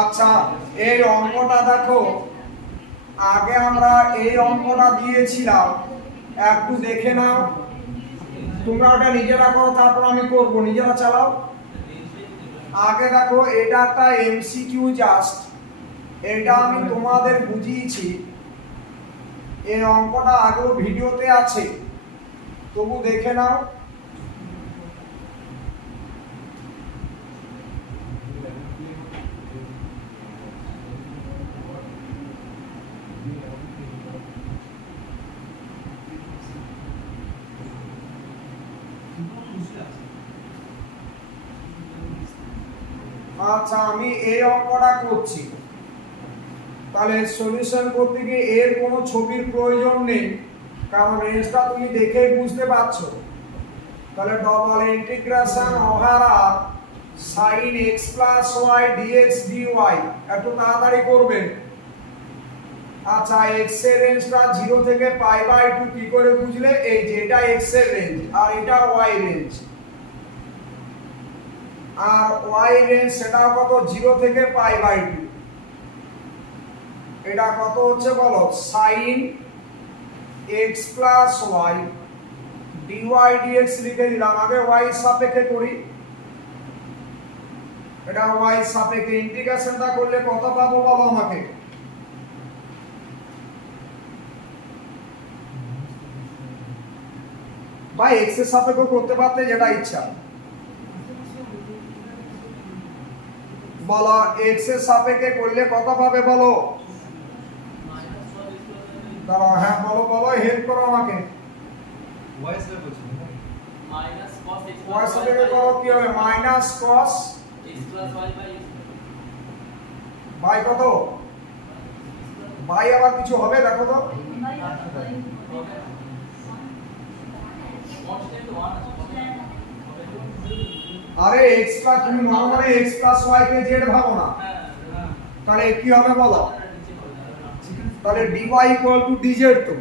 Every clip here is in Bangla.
আচ্ছা এই অঙ্কটা দেখো, আগে আমরা এই অঙ্কটা দিয়েছিলাম, একটু দেখে নাও। তোমরা ওটা নিজেরা করো, তারপর আমি করব, নিজেরা চালাও। আগে দেখো এটা একটা এমসিকিউ, জাস্ট এটা আমি তোমাদের বুঝিয়েছি। এই অঙ্কটা আগেও ভিডিওতে আছে, তবু দেখে নাও। আচ্ছা আমি এই অঙ্কটা করছি, তাহলে সলিউশন করতে গিয়ে এর কোনো ছবির প্রয়োজন নেই, কারণ রেঞ্জটা তুমি দেখেই বুঝতে পারছো। তাহলে ডবল ইন্টিগ্রেশন ওভার আর sin x plus y dx dy, একটু তাড়াতাড়ি করবেন। আচ্ছা x এর রেঞ্জটা 0 থেকে π/2 কি করে বুঝলে? এই যে এটা x এর রেঞ্জ আর এটা y রেঞ্জ, আর y রেঞ্জ সেটাও কত? 0 থেকে π/2। এটা কত হচ্ছে বলো? sin x plus y dy dx লিখে দিলাম। আগে y সাপেক্ষে করি, এটা y সাপেক্ষে ইন্টিগ্রেশনটা করলে কত পাবো বলো আমাকে? ভাই x এর সাপেক্ষে করতে পারতে, যেটা ইচ্ছা বলো। x এর সাপেক্ষে করলে কত পাবে বলো? দাঁড়াও, হ্যাঁ বলো বলো, হেল্প করো আমাকে। y সাপেক্ষে মাইনাস cos x y সাপেক্ষে করো, কি হবে? Minus cos x plus y bye bye কত? বাই আবার কিছু হবে দেখো তো। কনস্ট্যান্ট 1 আরে x প্লাস, তুমি নরমালি x প্লাস y কে z ভাবো না, তাহলে কি হবে বলো? তাহলে dy ইকুয়াল টু dz, তো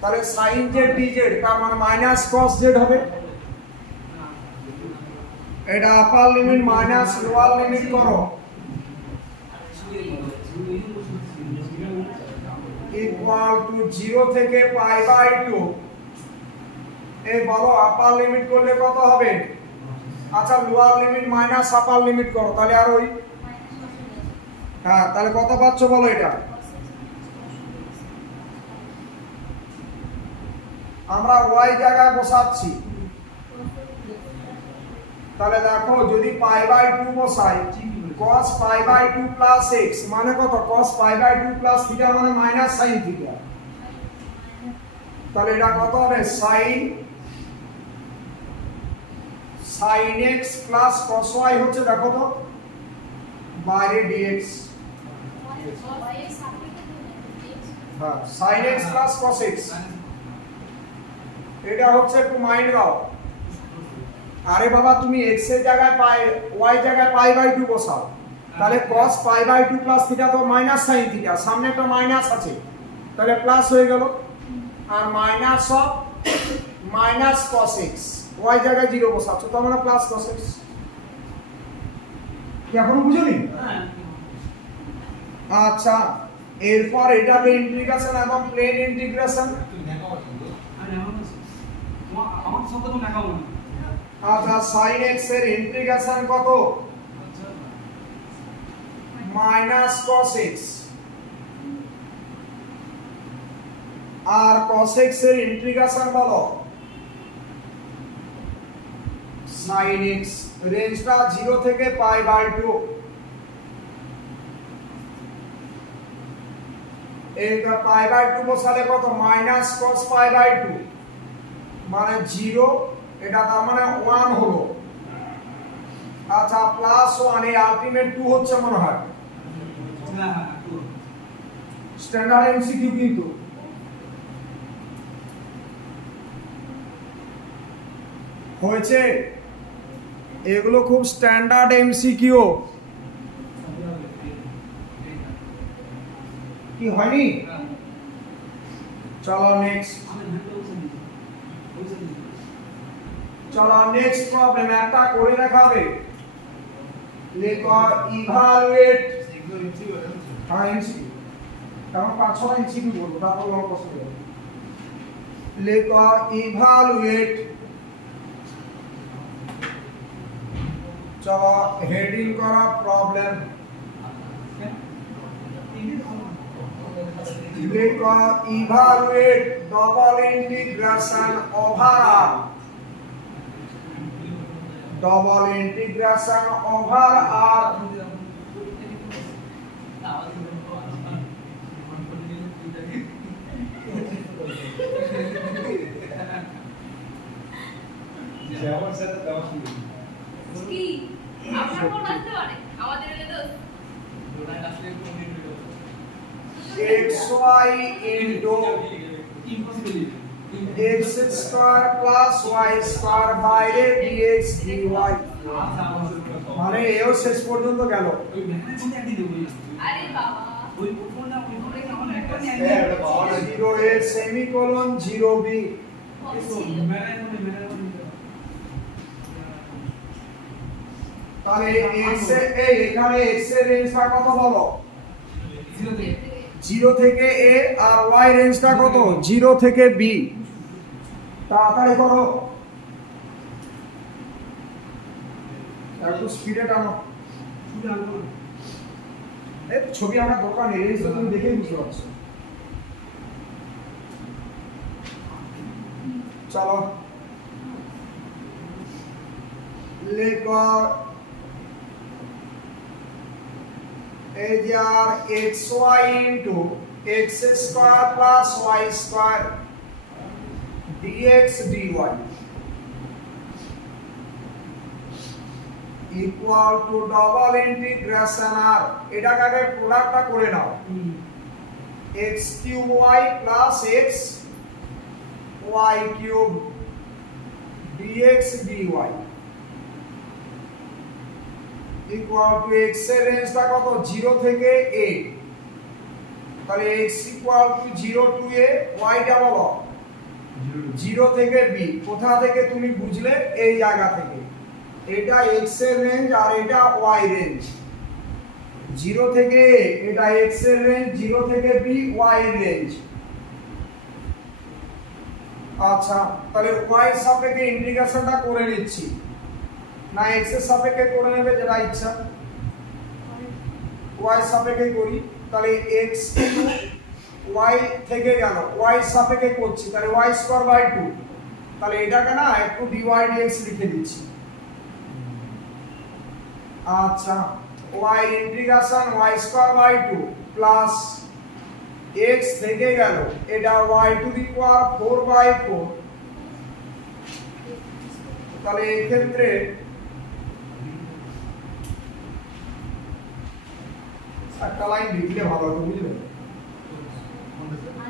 তাহলে sin z dz, তার মানে মাইনাস cos z হবে। এটা upper limit minus lower limit করো, ইকুয়াল টু 0 থেকে π/2। এই বলো আপার লিমিট করলে কত হবে? আচ্ছা লোয়ার লিমিট মাইনাস আপার লিমিট করো, তাহলে আর ওই, হ্যাঁ তাহলে কত পাচ্ছ বলো? এটা আমরা y জায়গায় বসাচ্ছি, তাহলে দেখো যদি π/2 বসাই, cos π/2 প্লাস x মানে কত? cos π/2 প্লাস থিটা মানে মাইনাস sin থিটা, তাহলে এটা কত হবে? sin x plus cos y হচ্ছে, দেখো তো বাইরে dx, হ্যাঁ sin x plus cos x, এটা হচ্ছে, একটু মাইন্ড দাও। আরে বাবা তুমি x এর জায়গায় y জায়গায় π/2 বসাও, তাহলে cos π/2 প্লাস থিটা তো মাইনাস sin থিটা, সামনে একটা মাইনাস আছে, তাহলে প্লাস হয়ে গেল, আর minus of minus cos x, y জায়গায় 0 বসাচ্ছ, তো আমরা প্লাস cos x। কি এখনো বুঝলি? আচ্ছা এরপর এটাকে ইন্টিগ্রেশন এবং প্লেন ইন্টিগ্রেশন। আচ্ছা sin x এর ইন্টিগ্রেশন কত? মাইনাস cos x, আর cos x এর ইন্টিগ্রেশন বলো sin x, রেঞ্জটা 0 থেকে π/2। এইটা π/2 বসালে কত? মাইনাস cos π/2 মানে 0, এটা তার মানে 1 হলো। আচ্ছা প্লাস 1, এই আলটিমেট 2 হচ্ছে মনে হয়, স্ট্যান্ডার্ড এমসিকিউ কিন্তু। হয়েছে, এগুলো খুব স্ট্যান্ডার্ড এমসিকিউ। কি হয়নি? চলো নেক্সট, চলো নেক্সট প্রবলেম একটা করে দেখাবে। লেখো ইভালুয়েট এগুলো ইঞ্চি বলে হ্যাঁ ইঞ্চি কারণ 5-6 ইঞ্চি কি বলবো তারপর লং প্রশ্ন দেবো লেখো ইভালুয়েট চলো হেডিং করা প্রবলেম লেখো ইভালুয়েট ডবল ইন্টিগ্রেশন ওভার আর double integration over R কি আপনার কোন আসতে পারে আমাদের এলে তো xy into x square plus y square বাইরে dx dy মানে এও শেষ পর্যন্ত গেল আরে বাবা ওই ফোনটা ওই ফোনে কেমন একটা 0 a সেমিকোলন 0 b তাহলে x এই এখানে x এর রেঞ্জটা কত বলো 0 থেকে a আর y রেঞ্জটা কত 0 থেকে b তাড়াতাড়ি করো একটু স্পিডে টানো এই ছবি আঁকার দরকার নেই রেঞ্জ তুমি দেখেই বুঝতে পারছো চলো লেখো এই যে আর xy into x square plus y square dx dy equal to double integration r এটাকে আগে প্রোডাক্টটা করে নাও x cube y plus x y cube dx dy equal to x এর রেঞ্জটা কত 0 থেকে a তাহলে x equal to 0 to a y টা বলো 0 থেকে b কোথা থেকে তুমি বুঝলে এই জায়গা থেকে এটা x এর রেঞ্জ আর এটা y রেঞ্জ 0 থেকে a এটা x এর রেঞ্জ 0 থেকে b y এর রেঞ্জ আচ্ছা তাহলে y এর সাপেক্ষে ইন্টিগ্রেশনটা করে নিচ্ছি না x এর সাপেক্ষে করে নেবে যেটা ইচ্ছা y এর সাপেক্ষে করি তাহলে x y থেকে গেল y এর সাপেক্ষে করছি তাহলে y স্কয়ার বাই 2 তাহলে এটাকে না একটু dy dx লিখে দিচ্ছি আচ্ছা y integration y square by 2 plus x থেকে গেল এটা y to the power 4 by 4 তাহলে এই ক্ষেত্রে একটা লাইন লিখলে ভালো হবে বুঝলে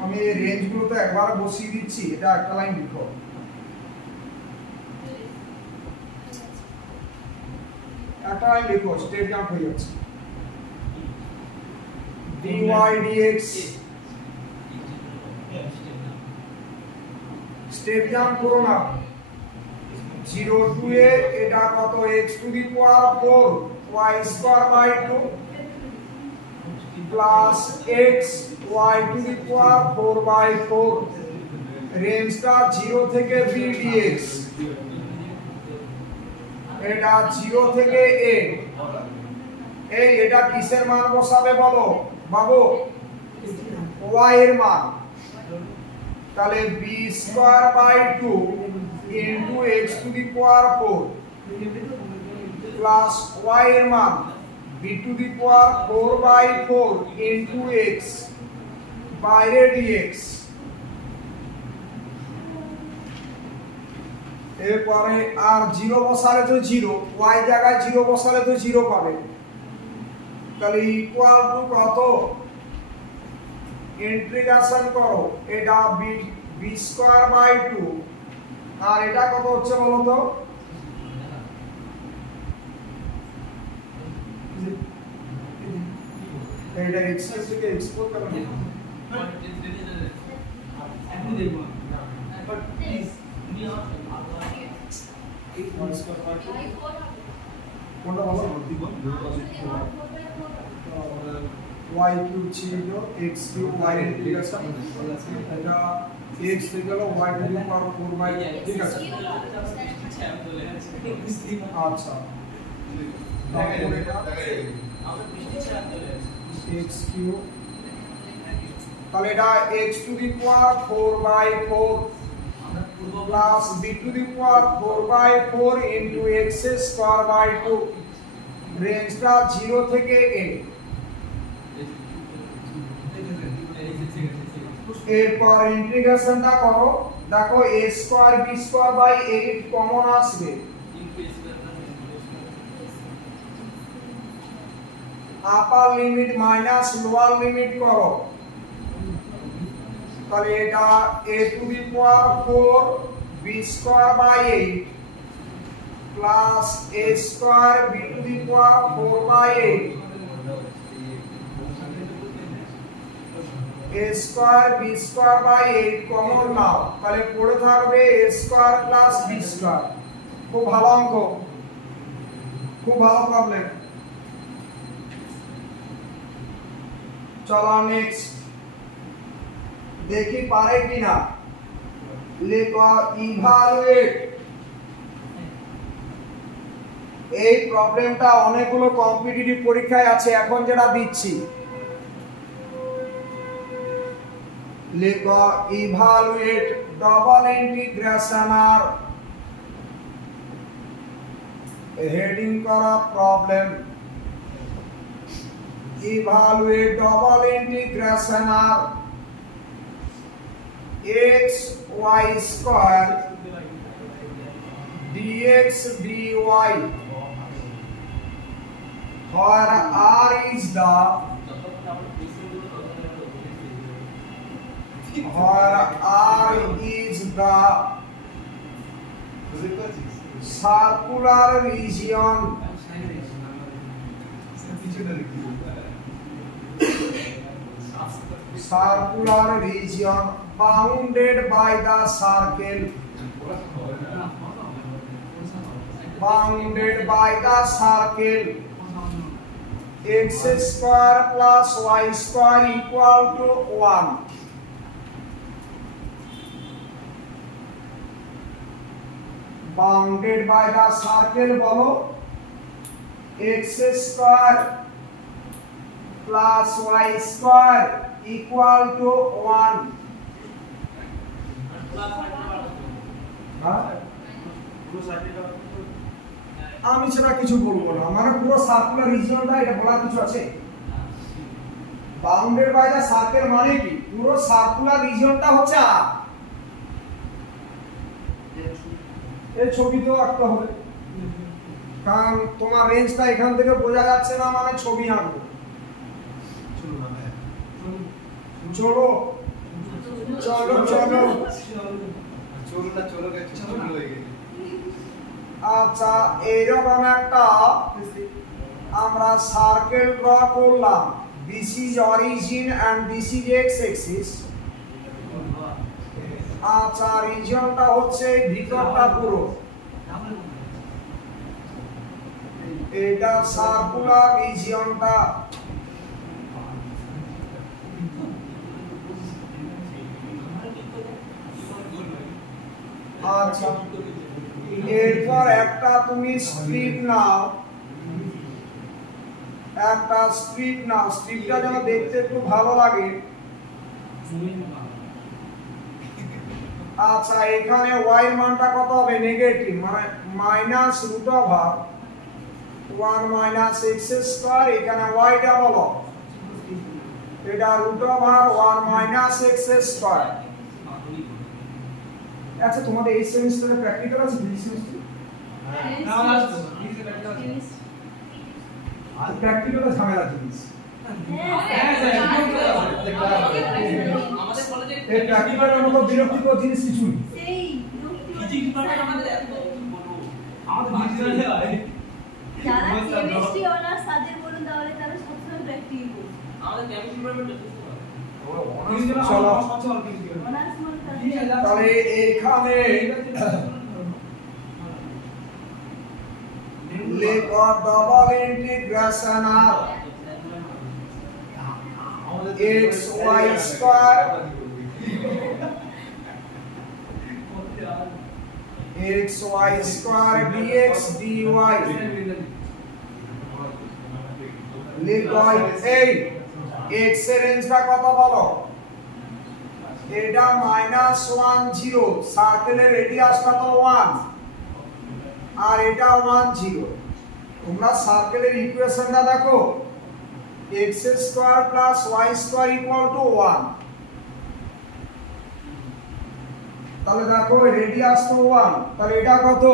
আমি এই রেঞ্জগুলো তো একবার বসিয়ে দিচ্ছি এটা একটা লাইন লিখো একটা লাইন লিখো স্টেপ জাম্প হয়ে যাচ্ছে dy dx স্টেপ জাম্প করো না 0 to a এটা কত x to the power 4 y square by 2 plus x y to the power 4 by 4 রেঞ্জটা 0 থেকে b dx এটা 0 থেকে a এই এটা কিসের মান বসাবে বলো বাবু y এর মান তাহলে b square by 2 into x to the power 4 plus y এর মান b to the power 4 by 4 into x বাইরে dx এরপরে আর 0 বসালে তো 0 y জায়গায় 0 বসালে তো 0 পাবে তাহলে ইকুয়াল টু কত ইন্টিগ্রেশন করো এটা b স্কয়ার বাই 2 আর এটা কত হচ্ছে বলো তো এটা x থেকে এক্সপোর্ট করো এখন দেখব বাট প্লিজ কোনটা বলো y কিউব ছিল x কিউব y এর ইন্টিগ্রেশন এটা x থেকে গেল y টু দি পাওয়ার 4 ঠিক আছে আচ্ছা তারপর এটা x কিউব তাহলে এটা x to the power 4/4 plus b to the power 4/4 into x square by 2 রেঞ্জটা 0 থেকে a এরপর ইন্টিগ্রেশনটা করো দেখো a square b square by 8 common আসবে upper limit minus lower limit করো তাহলে এটা a to the power 4 b square by 8 plus a square b to the power 4 by 8 a square b square by 8 common নাও তাহলে পড়ে থাকবে a square plus b square খুব ভালো অঙ্ক খুব ভালো প্রবলেম চলো নেক্সট দেখি পারে কিনা লেখো ইভালুয়েট এই প্রবলেমটা অনেকগুলো কম্পিটিটিভ পরীক্ষায় আছে এখন যেটা দিচ্ছি লেখো ইভালুয়েট ডবল ইন্টিগ্রেশন আর হেডিং করা problem evaluate double integration R x y square dx dy where r is the circular region bounded by the circle x square plus y square equal to 1 bounded by the circle বলো x square plus y square equal to 1 আমি সেটা কিছু বলবো না মানে পুরো সার্কুলার রিজিয়নটা এটা বলার কিছু আছে বাউন্ডেড বাই দা সার্কেল মানে কি পুরো সার্কুলার রিজিয়নটা হচ্ছে আর এই ছবি তো আঁকতে হবে কারণ তোমার রেঞ্জটা এখান থেকে বোঝা যাচ্ছে না মানে ছবি আঁকবো চলো চলো চলো আচ্ছা এইরকম একটা আমরা সার্কেল ড্র করলাম this is origin and this is x axis আচ্ছা রিজিয়নটা হচ্ছে ভিতরটা পুরো এটা সার্কুলার রিজিয়নটা আচ্ছা এরপর একটা তুমি স্ট্রিপ নাও স্ট্রিপটা যেন দেখতে একটু ভালো লাগে আচ্ছা এখানে y এর মানটা কত হবে নেগেটিভ মানে minus root over 1 minus x square এখানে y টা বলো এটা root over 1 minus x square আচ্ছা তোমাদের এই সেমিস্টারে প্র্যাকটিক্যাল আছে দুই সেমিস্টার না না আর প্র্যাকটিক্যাল ঝামেলা জিনিস আমাদের কলেজে এই প্র্যাকটিক্যালের মতো বিরক্তিকর জিনিস কিছু নেই সেই ফিজিক্স ডিপার্টমেন্ট আমাদের এত বলবো আমাদের বিজনেস হয় যারা কেমিস্ট্রি অনার্স তাদের বলুন তাহলে তারা সবসময় প্র্যাকটিক্যাল করবে আমাদের কেমিস্ট্রি ডিপার্টমেন্ট চলো অনার্স মানে তাহলে এখানে লিখো double integration of x y square x y square dx dy লিখো এই x এর রেঞ্জটা কত বলো এটা -1 0 সার্কেলের রেডিয়াসটা তো 1 আর এটা 1 0 তোমরা সার্কেলের ইকুয়েশনটা দেখো x square plus y square equal to 1 তাহলে দেখো রেডিয়াস তো 1 তাহলে এটা কত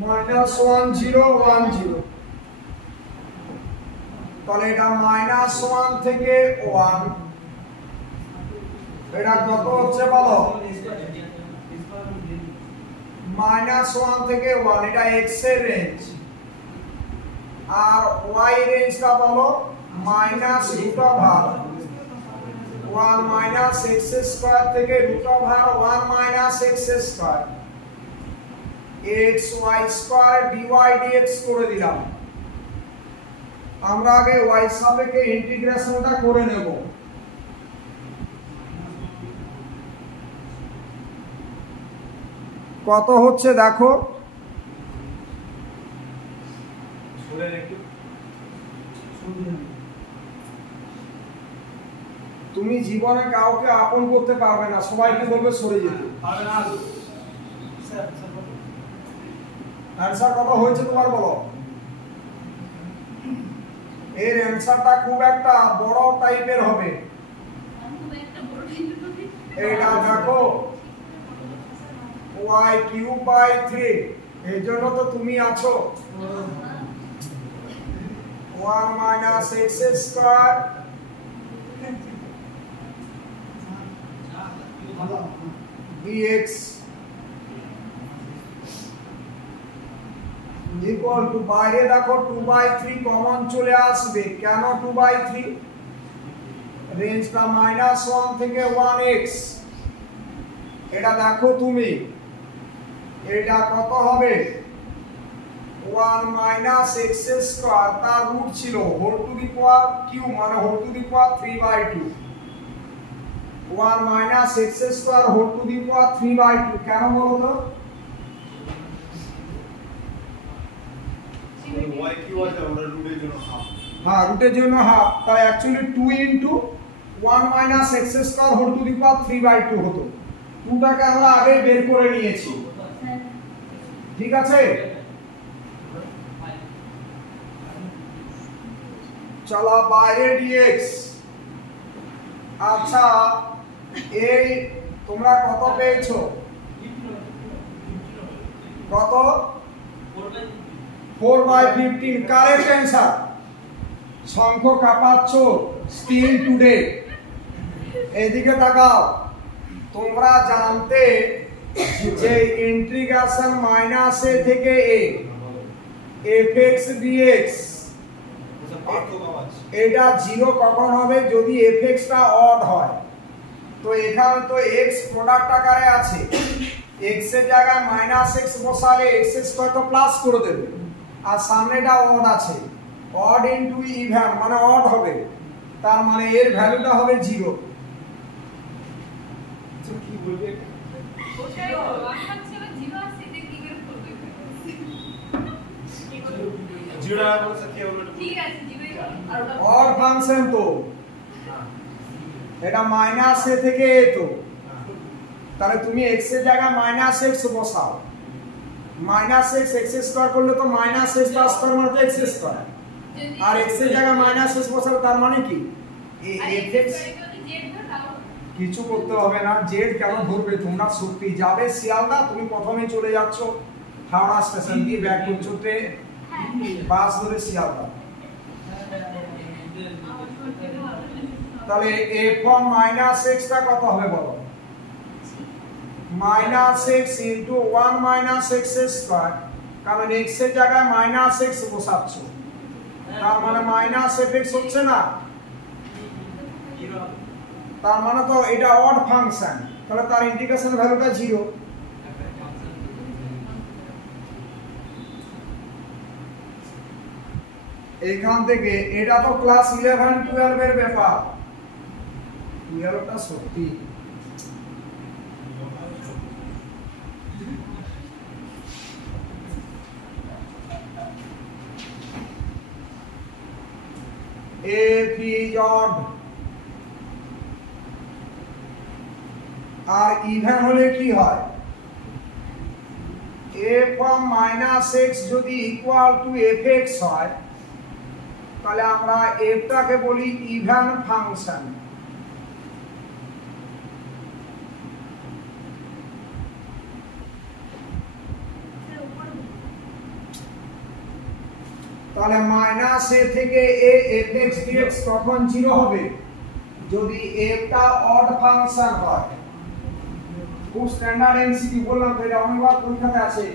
-1 0 1 0 তাহলে এটা -1 থেকে 1 এটা কত হচ্ছে বলো -1 থেকে 1 এটা x এর রেঞ্জ আর y রেঞ্জটা বলো √1 - x স্কয়ার থেকে √1 - x square x y square dy dx করে দিলাম আমরা আগে y সাপেক্ষে ইন্টিগ্রেশনটা করে নেব কত হচ্ছে দেখো তুমি জীবনে কাউকে আপন করতে পারবে না সবাইকে বলবে সরে যেতে পারবে না স্যার অ্যানসার কত হয়েছে তোমার বলো এর অ্যানসারটা খুব একটা বড় টাইপের হবে এটা দেখো y³ 3 এর জন্য তো তুমি আছো 1 - x square dx equal to বাইরে দেখো 2/3 কমন চলে আসবে কেন 2/3 রেঞ্জটা -1 থেকে 1x এটা দেখো তুমি এটা কত হবে 1 - x স্কয়ার তার রুট ছিল হোল টু দি পাওয়ার কিউ মানে whole to the power 3/2 1 - x square whole to the power 3/2 কেন বলো তো y কি হয় আমরা রুটের জন্য হাফ হ্যাঁ রুটের জন্য হাফ তাই actually 2 * 1 - x square whole to the power 3/2 হতো 2 টাকে আমরা আগে বের করে নিয়েছি ঠিক আছে চলো বাইরে dx আচ্ছা এই তোমরা কত পেয়েছো কত 4/15 কারেক্ট অ্যানসার সংখ্য কাপাচ্ছ স্টিল টুডে এদিকে তাকাও তোমরা জানতে যে ইন্টিগ্রেশন -a থেকে a fx dx এটা 0 কখন হবে যদি fx টা অড হয় তো এখানে তো x প্রোডাক্ট আকারে আছে x এর জায়গায় -x বসালে x স্কয়ার তো প্লাস করে দেবে আর সামনেটা অড আছে অড ইনটু ইভেন মানে অড হবে তার মানে এর ভ্যালুটা হবে 0 তো কি বলবে ওটাই তো আমার ছিল 0 আর সেটা কি করে করবে 0 আর বলছে কি হলো ঠিক আছে 0 আর ওটা অড ফাংশন তো এটা -a থেকে a তো তাহলে তুমি x এর জায়গায় -x বসাও -x x স্কয়ার করলে তো -x প্লাস স্কয়ার মানে x স্কয়ার আর x এর জায়গায় -x বসালে তার মানে কি fx কিছু করতে হবে না জেড কেন ধরবে তোমরা সত্যি যাবে শিয়ালদা তুমি প্রথমে চলে যাচ্ছ হাওড়া স্টেশন দিয়ে ব্যাক করছো ট্রেন বাস ধরে শিয়ালদা তাহলে a from -x টা কত হবে বলো -x into 1 - x স্কয়ার কারণ x এর জায়গায় -x বসাচ্ছ তার মানে -fx হচ্ছে না তার মানে তো এটা অড ফাংশন তাহলে তার ইন্টিগ্রেশন ভ্যালুটা 0 এইখান থেকে এটা তো ক্লাস 11 12 এর ব্যাপার 12টা সত্যি এ পিরিয়ড আর ইভেন হলে কি হয় a from -x যদি ইকুয়াল টু fx হয় তাহলে আমরা f টাকে বলি ইভেন ফাংশন তাহলে -a থেকে a fx dx তখন 0 হবে যদি f টা অড ফাংশন হয় খুব স্ট্যান্ডার্ড এমসিকিউ বললাম তো এটা অনেকবার পরীক্ষাতে আসে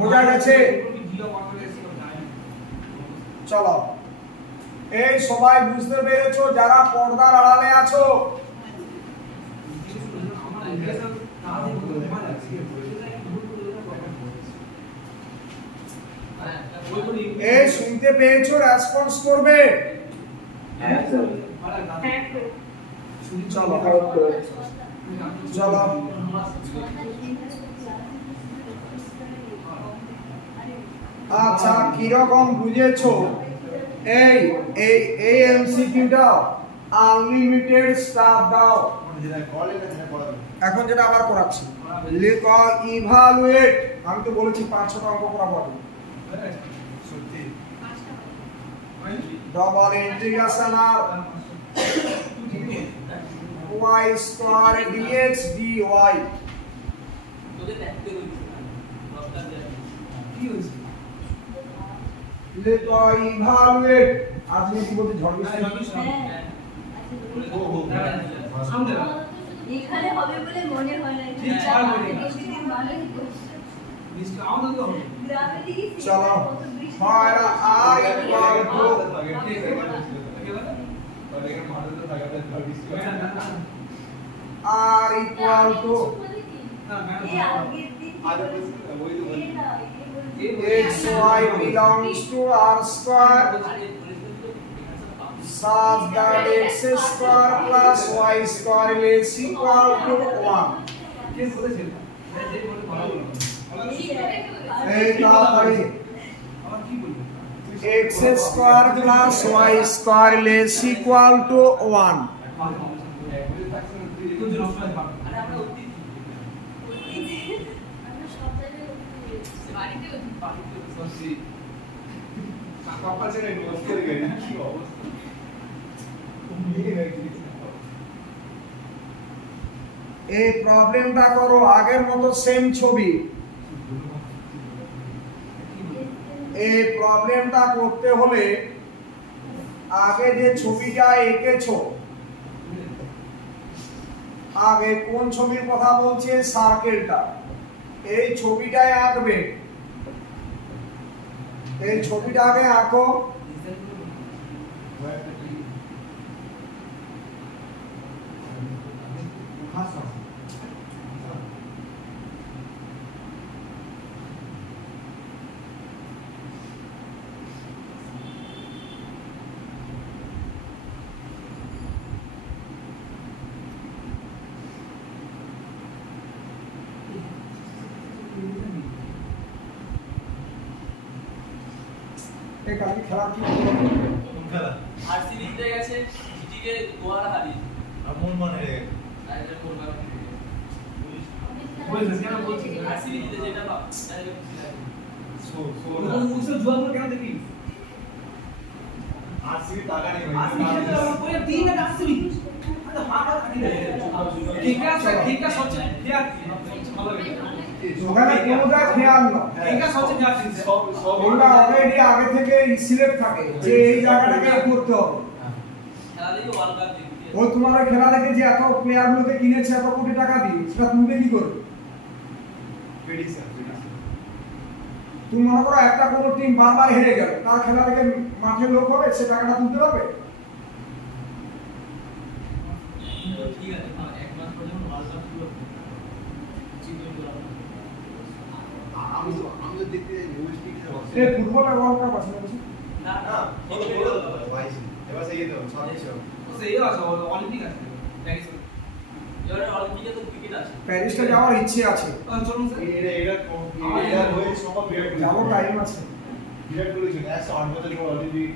বোঝা গেছে চলো এই সবাই বুঝতে পেরেছো যারা পর্দার আড়ালে আছো এই শুনতে পেয়েছো রেসপন্স করবে চলো চলো আচ্ছা কিরকম বুঝেছো এই এই এই এমসিকিউটা আনলিমিটেড স্টার দাও এখন যেটা আবার করাচ্ছি লেখো ইভালুয়েট আমি তো বলেছি 500টা অঙ্ক করাবো ডবল ইন্টিগ্রেশন আর y স্কয়ার dx dy তোদের দেখতে হইছে 10টা দেয়া কি হইছে লেখো ইভালুয়েট আজকে কি বলতে ঝড় সামনে এখানে হবে বলে মনে হয় না ঠিক আর মনে হয়। গ্রামে দিকে চলো হয় r equal to r equal to xy belongs to r square such that x square plus y square is equal to 1 এই তাহলে x square plus y square is equal to 1 এই প্রবলেমটা করো আগের মতো সেম ছবি এই প্রবলেমটা করতে হলে আগে যে ছবিটা এঁকেছো আগে কোন ছবির কথা বলছে সার্কেলটা এই ছবিটাই আঁকবে এই ছবিটা আগে আঁকো এই কালকে খেলা কি আরসিবি জিতে গেছে জিটিকে গোয়ার হারিয়ে আর মন মনে রে আরে করবা বলছিস কেন বলছিস আরসিবি জিতে যেটা বাপ তাই খুশি লাগে उसको जुआ पर क्या देखी आरसीबी টাকা নেই ভাই आरसीबी कोई 3 है आरसीबी तो हां बात नहीं है ठीक है सोच क्या ভালো লাগে ওখানে কোনোটা খেয়াল না ঠিক আছে সোচ যা সব ওটা অলরেডি আগে থেকে সিলেক্ট থাকে যে এই জায়গাটাকে করতে হবে খেলা দেখে ওয়ার্ল্ড কাপ দেখতে ও তোমার খেলা দেখে যে এত প্লেয়ার গুলোকে কিনেছে এত কোটি টাকা দিয়ে সেটা তুমি কি করবে প্রেডিকশন তুমি মনে করো একটা কোনো টিম বারবার হেরে গেল তার খেলা দেখে মাঠে লোক হবে সে টাকাটা তুলতে পারবে ঠিক আছে এক মাস পর্যন্ত আমি তো দেখতে ইউএসপি এ ফুটবল আর ওয়ার্ল্ড কাপ আছে না কিছু? না না বলো বলো ভাই এবার সেই তো সব কিছু তো সেই আছে অলিম্পিক আছে প্যারিস এবারে অলিম্পিকে তো ক্রিকেট আছে প্যারিসটা যাওয়ার ইচ্ছে আছে। চলুন স্যার এটা হয়ে সব বিরাট যাবো, টাইম আছে। বিরাট কোহলি ছিল 108 বছর পর অলিম্পিক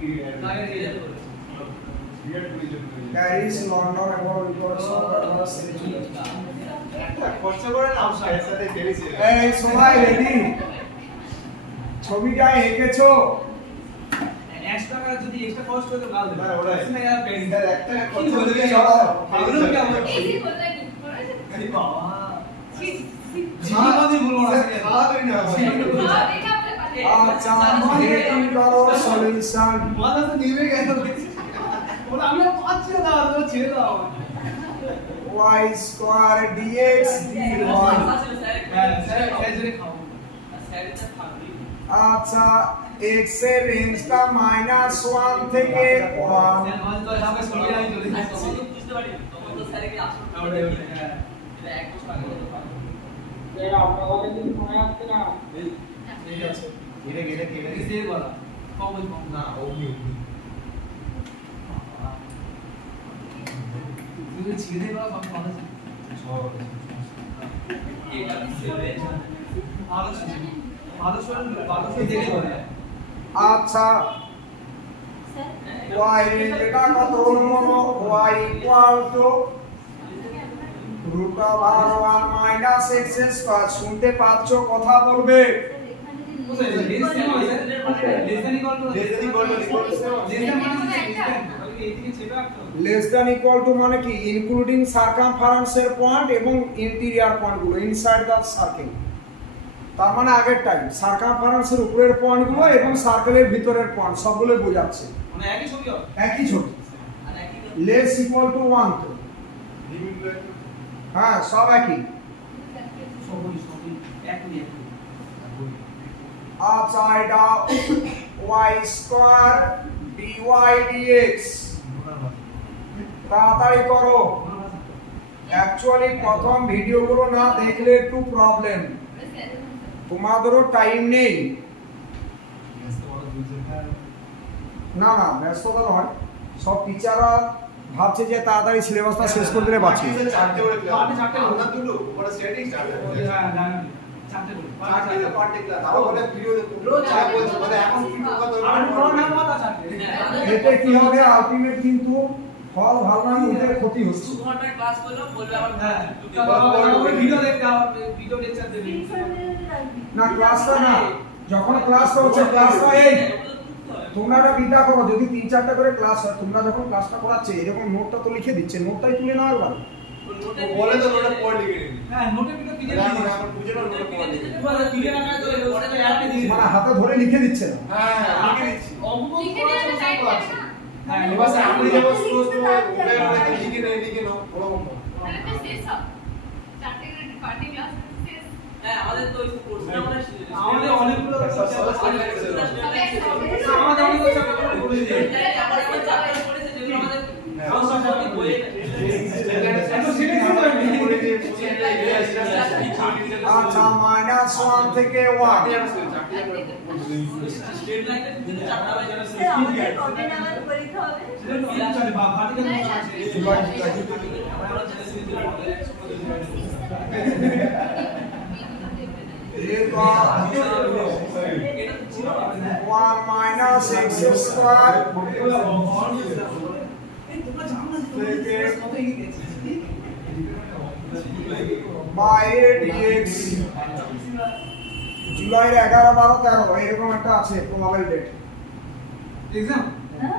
আগে দিয়ে যেতে বলে বিরাট কোহলি ছিল প্যারিস, লন্ডন এবং একটা খরচা করে না আমার সাথে খেলেছে এই সবাই রেডি? ছবিটা এঁকেছো? 100 টাকা যদি এক্সট্রা কস্ট হতো গাল দেবে না, ওরাই। না यार প্যারিস এটা একটা কি খরচা বলবে করে চলো চলো পাগল কি আমরা এসি বলতে কি আরে বাবা ছি জীবনে বলবো না খাওয়াই না হ্যাঁ দেখা আপনি পারে আচ্ছা, আমাকে কি করো সলিউশন? মাথা তো নিভে গেল বলে আমি আর পাচ্ছি না দাও ছেড়ে দাও y স্কয়ার dx dy। হ্যাঁ স্যার জন্য খাও আচ্ছা, x এর রেঞ্জটা -1 থেকে 1। স্যার মাঝে তো আমাকে সরিয়ে আমি চলে যাচ্ছি তখন তো বুঝতে পারি তখন তো স্যারে কি আসল ওটাই হ্যাঁ এটা এক বছর আগে হতে পারে ঠিক আছে এটা গেলে কেটে কিসের বলা কম কম না অগ্নি তুই ছিড়ে বলা কম কম আছে এটা কি সেবে ভালো দেখে বলে আচ্ছা, স্যার y রেঞ্জটা কত হলো? y equal to √1 - x square. শুনতে পাচ্ছ? কথা বলবে। বুঝলে lesson lesson equal to less than equal to এইদিকে চেপে রাখতে হবে লেস দ্যান ইকুয়াল টু মানে কি? ইনক্লুডিং সারকামফারেন্সের পয়েন্ট এবং ইন্টেরিয়র পয়েন্টগুলো ইনসাইড দ্য সার্কেল। তার মানে আগের টাইম সারকামফারেন্সের উপরের পয়েন্টগুলো এবং সার্কেলের ভিতরের পয়েন্ট সবগুলো বোঝাচ্ছে। মানে একই ছবি হবে একই ছবি। আর একই লেস ইকুয়াল টু 1 তো হ্যাঁ, সব একই। সবই একই আচ্ছা, এটা y স্কয়ার dy dx। তাড়াতাড়ি করো। অ্যাকচুয়ালি প্রথম ভিডিওগুলো না দেখলে একটু প্রবলেম। তোমাদেরও টাইম নেই। না না, ব্যস্ততা নয়, সব টিচাররা ভাবছে যে তাড়াতাড়ি সিলেবাসটা শেষ করে দিলে বাঁচি। চারটে করে চারটে ক্লাস আমরা দুটো ওটা সেটিং চারটে হ্যাঁ জানি চারটে চারটে পার্টি ক্লাস তাও ওটা ভিডিও রোজ যা বলছে মানে এখন কি কথা আর কোনো না কথা চারটে এতে কি হবে? আলটিমেট কিন্তু ফল ভালো না, মুখের ক্ষতি হচ্ছে। 2 ঘন্টার ক্লাস করলো বলবে আবার হ্যাঁ ভিডিও দেখতে হবে ভিডিও লেকচার দেবে না, ক্লাসটা না, যখন ক্লাসটা হচ্ছে ক্লাসটা এই তোমরা একটা বিটা করো। যদি 3-4টা করে ক্লাস হয়, তোমরা যখন ক্লাসটা করাচ্ছে এরকম নোটটা তো লিখে দিচ্ছে, নোটটাই তুলে নাও এবার। বলে তো ওটা পড় লিখে নিবি হ্যাঁ নোটে ভিডিও কিনে এখন দিই এখন বুঝে না ওটা পড় লিখে এবারে কিনে রাখা তো ওটা তো অ্যাপে দিয়ে মানে হাতে ধরে লিখে দিচ্ছে না। হ্যাঁ লিখে দিচ্ছি অঙ্ক লিখে দিয়ে তো টাইম লাগে না হ্যাঁ এবার আপনি যেমন স্লো স্লো লিখে নাও ওরকম না তাহলে তো শেষ হবে চারটে করে পার্টি ক্লাস শেষ হ্যাঁ আমাদের তো ওই কোর্সটা আমরা আমাদের অনেকগুলো আমাদের অনেকগুলো চ্যাপ্টার করে দিয়ে আবার আমরা চ্যাপ্টার পড়েছে যেগুলো আমাদের সংস্কৃত বইয়ে আচ্ছা, -1 থেকে 1। স্টেট লাইনে কিন্তু চ্যাপ্টার বাই স্যার আমাদের কবে নাগাদ পরীক্ষা হবে? চলে ভার্টিক্যাল x স্কয়ার বাইরে dx। জুলাই 11, 12, 13 এরকম একটা আছে প্রবাবল ডেট। এক্সাম হ্যাঁ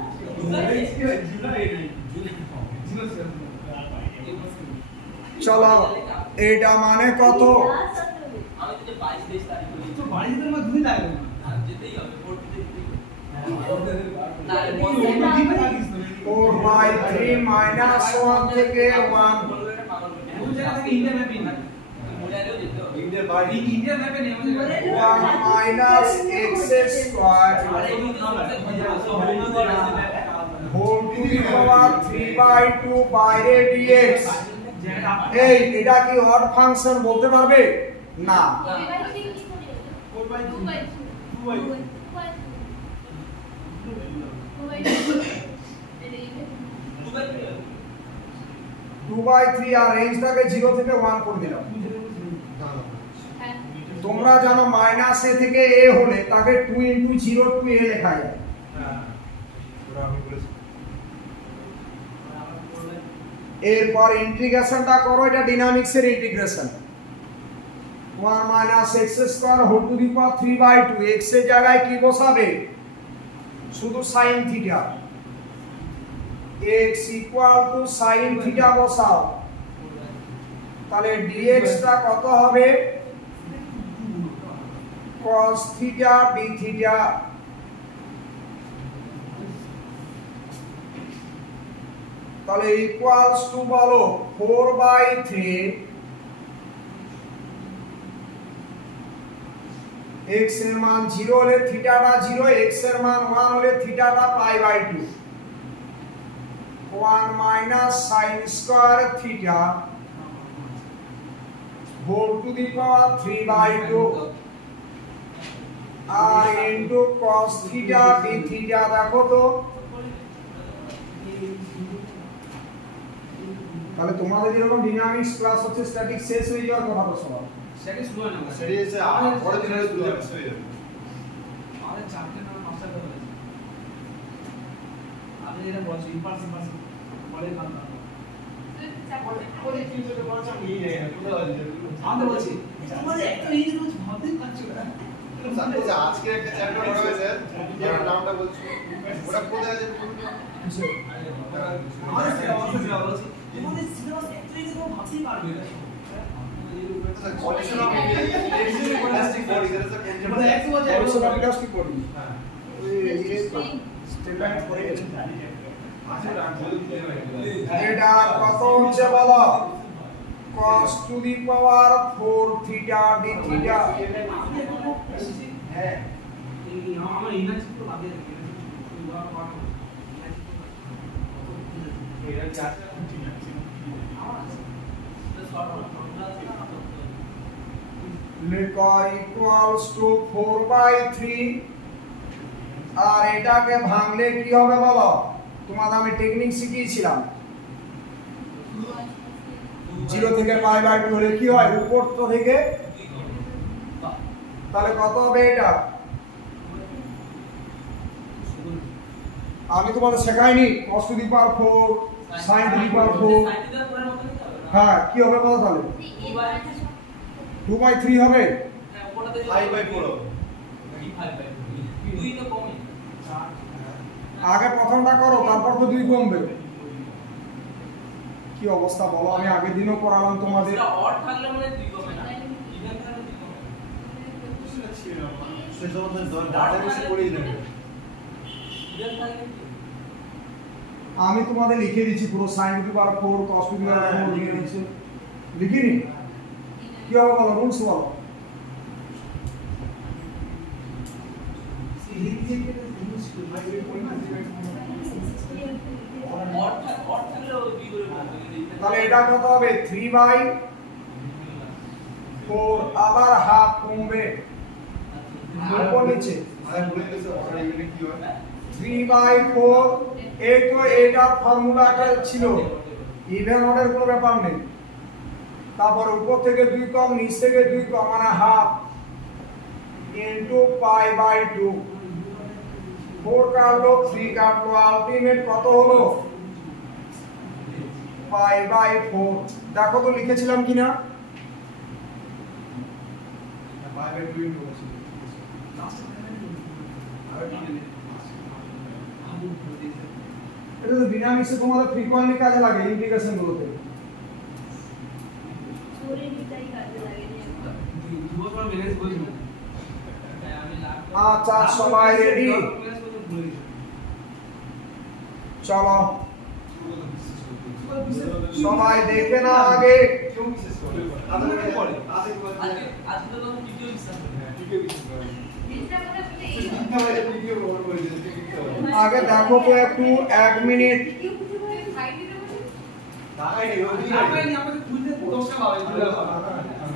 চলো, এটা মানে কত? আমি তো 22 তারিখ করি তো বাড়িতে তো দুই লাগে আর যেতেই হবে কোর্ট দিতে না 4/3 -1 থেকে 1। কোন জায়গা থেকে ইন্ডিয়া ম্যাপিং না মোড়ারেও যেতে হবে ইন্ডিয়ান বাড়ি ইন্ডিয়া ম্যাপে নেই আমাদের 1 - x square whole to the power 3/2 বাইরে dx। এই এটা কি অড ফাংশন বলতে পারবে না 2/3 আর রেঞ্জটাকে 0 থেকে 1 করে দিলাম। তোমরা জানো মাইনাস a থেকে a হলে তাকে 2 * 0 to a লেখা যায়। এরপর ইন্টিগ্রেশনটা করো, এটা ডাইনামিক্সের integration. 1 - x² whole to the power 3/2 x এর জায়গায় কি বসাবে? শুধু sin theta. x = sin theta বসাও, তাহলে dx টা কত হবে? cos theta d theta. তাহলে ইকুয়ালস টু বলো 4/3 x এর মান 0 হলে থিটাটা 0, x এর মান 1 হলে থিটাটা π/2। 1 - sin² theta whole to the power 3/2 আর into cos theta d theta. দেখো তো তাহলে তোমাদের যেরকম ডাইনামিক্স ক্লাস হচ্ছে স্ট্যাটিক শেষ হয়ে যাওয়ার কথা তো সবার স্ট্যাটিক শুরু হয় না, স্ট্যাটিক এসে পরের দিনের দুটো শেষ হয়ে যাবে। আমাদের চারটে নাম মাস্টার করে আছে। আমি যেটা বলছি ইম্পালস পরে নাম না পরে কি যেটা বলছ আমি নিয়ে যাই না, কোথাও যাবে আমি বলছি তোমাদের একটা এই রোজ ভাবতে পারছো না। আচ্ছা, আজকে একটা চ্যাপ্টার পড়া হয়েছে, যার নামটা বলছি ওটা কোথায় আছে? আমাদের সিলেবাস বলছি তোমাদের সিলেবাস একটা এই রোজ ভাবতেই পারবে না। Collection of elastic body, that is a মানে এক বছর কলেকশন অফ ইলাস্টিক বডি। হ্যাঁ স্টেপ লাইন পড়ে গেছে। আচ্ছা, এটা কত হচ্ছে বলো? cos to the power 4 theta d theta. হ্যাঁ এই আমার ইনার্জি তো লাগে না, এটা কি আছে? লেখা ইকুয়ালস টু 4/3 আর এটাকে ভাঙলে কি হবে বলো? তোমাদের আমি টেকনিক শিখিয়েছিলাম। 0 থেকে π/2 হলে কি হয়? উপর তো থেকে, তাহলে কত হবে এটা? আমি তোমাদের শেখাইনি cos to the power 4 sin to the power 4। হ্যাঁ কি হবে বলো তাহলে? 2/3 হবে। 5/4 হবে। আগে প্রথমটা করো, তারপর তো 2 কমবে। কি অবস্থা বলো? আমি আগের দিনও পড়ালাম তোমাদের। সেই সময় ডাটা বেশি পড়েই না। আমি তোমাদের লিখে দিচ্ছি পুরো sin to the power 4 cos to the power 4 লিখে দিচ্ছি। লিখিনি? কি হবে বলো? রুলস বলো। তাহলে এটা কত হবে? 3/4 আবার হাফ কমবে উপর নিচে। আমি বলে দিয়েছি অর্ডার ইউনিট কি হয়? 3/4 এই তো এটার ফর্মুলাটা ছিল, ইভেন অর্ডার কোনো ব্যাপার নেই। তারপর উপর থেকে 2 কম, নিচ থেকে 2 কম, মানে হাফ ইনটু π/2। 4 কাটলো, 3 কাটলো, আলটিমেট কত হলো? π/4। দেখো তো লিখেছিলাম কিনা? 5/2 ইনটু এটা তো ডাইনামিক্সে তোমাদের ফ্রিকোয়েন্টলি কাজে লাগে ইন্টিগ্রেশন গুলোতে। আচ্ছা সবাই রেডি? চলো সবাই দেখে না আগে। আগে দেখো তো একটু, 1 মিনিট। টাকাই নেই টাকাই নেই আমাকে খুলতে 10 টাকা হবে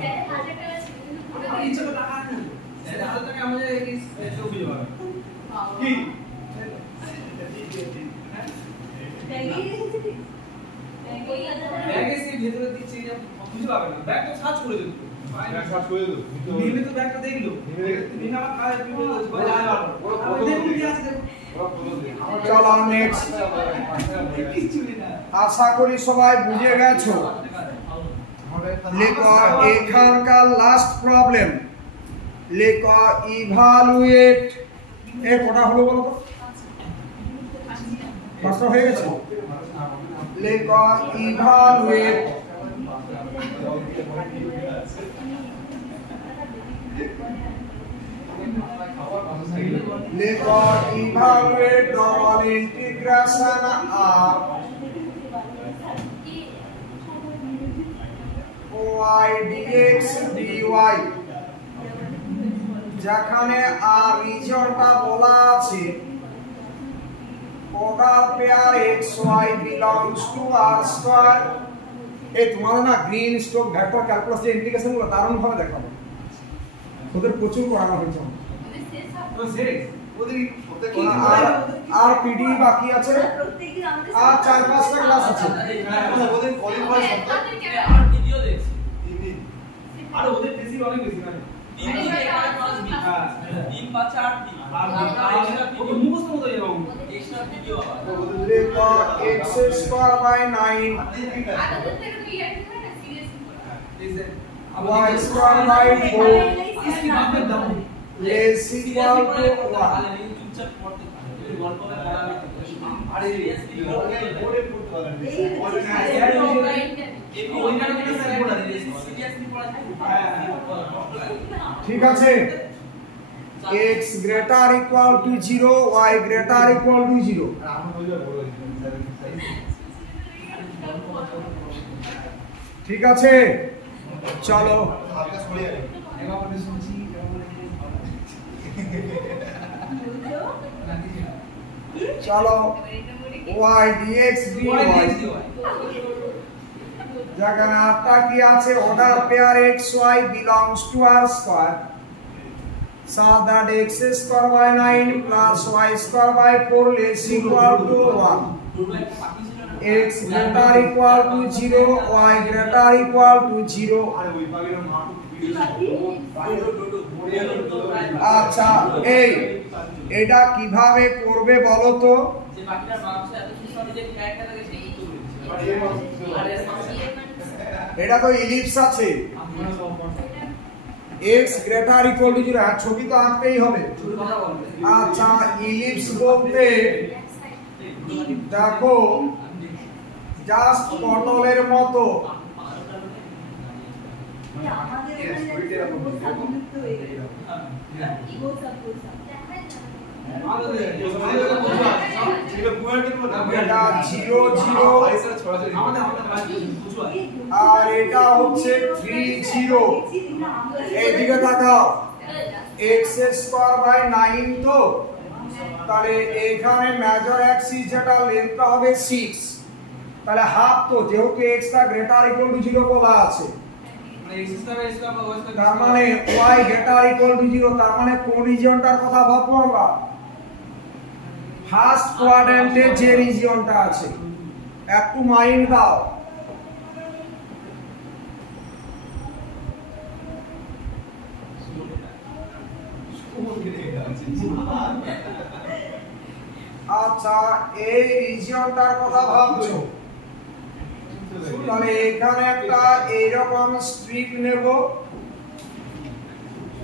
স্যার 1000 টাকা ছিল কিন্তু পুরো আমার ইচ্ছা করে টাকা নেই স্যার 1000 টাকা আমাদের এই কেউ খুঁজে পাবে কি ব্যাগে সে ভিতরে দিচ্ছে যে খুঁজে পাবে না ব্যাগ তো সার্চ করে দিল ব্যাগ সার্চ করে দিল নিলে তো ব্যাগটা দেখলো নিলে আমার কাজ পিপল বলে দেখুন কি আছে দেখুন চলো নেক্সট আশা করি সবাই বুঝে গেছো লেখো এখানকার লাস্ট প্রবলেম লেখো ইভালুয়েট এ কটা হলো বলো তো পাঁচটা হয়ে গেছে লেখো ইভালুয়েট লেখো ইভালুয়েট ডবল ইন্টিগ্রেশন আর y dx dy যেখানে আর রিজনটা বলা আছে order pair xy belongs to r square এই তোমাদের না গ্রিন স্ট্রোক ভেক্টর ক্যালকুলাস যে ইন্টিগ্রেশন গুলো দারুণ ভাবে দেখাবো ওদের প্রচুর পড়ানো হয়েছে তো শেষ ওদের আর পিডি বাকি আছে প্রত্যেকদিন আমাদের আর 4-5টা ক্লাস আছে ওদের কোয়ালিফাই শব্দ আর ভিডিও দেখছি আর ওদের বেশি অনেক বেশি মানে 3 দিন এখানে ক্লাস দিই হ্যাঁ 3 5 8 দিন আর ওকে মুখস্থ মতো যাবে এক্সট্রা ভিডিও আবার লেখো x স্কয়ার বাই 9 আলাদা থেকে রিয়াক্ট হয় না সিরিয়াসলি y স্কয়ার বাই 4 इसकी बात में दम is equal to 1 চুপচাপ পড়তে তুমি গল্প করে পড়াবে আরে সিরিয়াসলি বোর্ডে পড়তে পারেন সিরিয়াসলি পড়া ঠিক আছে x greater equal to 0 y greater equal to 0 আমরা বলবো বড় ঠিক আছে চলো হালকা সরে যাবে এবারে শুনছি চলো y dx dy যেখানে আটটা কি আছে order pair xy belongs to r square so that x square by 9 plus y square by 4 is equal to 1 x greater equal to 0 y greater equal to 0 আরে ওই পাগের মা আচ্ছা এই এটা কিভাবে করবে বলো তো যে বাকিটার মার্কস এত সুন্দর যে ক্যারেক্টার লাগে সেই তো আর এর এটা তো ইলিপস আছে x greater equal to 0 আর ছবি তো আঁকতেই হবে আচ্ছা ইলিপস বলতে দেখো জাস্ট পটলের মতো আমাদের এটা 0 0 আর এটা হচ্ছে 3 0 এইদিকে তাকাও x স্কয়ার বাই 9 তো তাহলে এখানে মেজর অ্যাক্সিস যেটা লেন্থটা হবে 6 তাহলে হাফ তো যেহেতু x টা গ্রেটার ইকুয়াল টু 0 বলা আছে মানে x স্কয়ার y স্কয়ার বা y স্কয়ার তার মানে y গ্রেটার ইকুয়াল টু 0 তার মানে কোন রিজিয়নটার কথা ভাববো আমরা ফার্স্ট কোয়াড্র্যান্টে যে রিজিয়নটা আছে একটু মাইন্ড দাও আচ্ছা এই রিজিয়নটার কথা ভাবছো তাহলে এখানে একটা এইরকম স্ট্রিপ নেব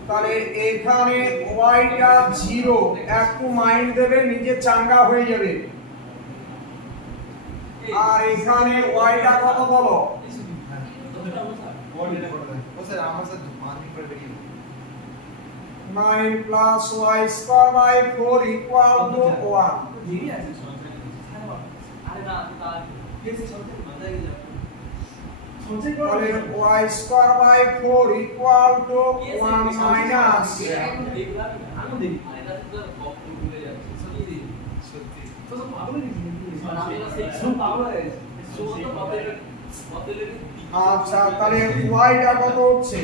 তাহলে এখানে ওয়াইটা 0 একটু মাইন্ড দেবে নিজে চাঙ্গা হয়ে যাবে আর এখানে ওয়াইটা কত বলো ও স্যার আমার সাথে মার্কিং করে বেরিয়ে 9 plus y square by 4 equal to 1 ঠিক আছে আরে না তার কেসে চলতে মজা গেল তাহলে y square by 4 equal to 1 minus আমি দেখি আরে না তো বক্তব্য ভুলে যাচ্ছে সত্যি তো পাগল হয়ে গেছি আমি না সেই সব পাগল হয়ে গেছে সো তো পাবে আচ্ছা তাহলে y টা কত হচ্ছে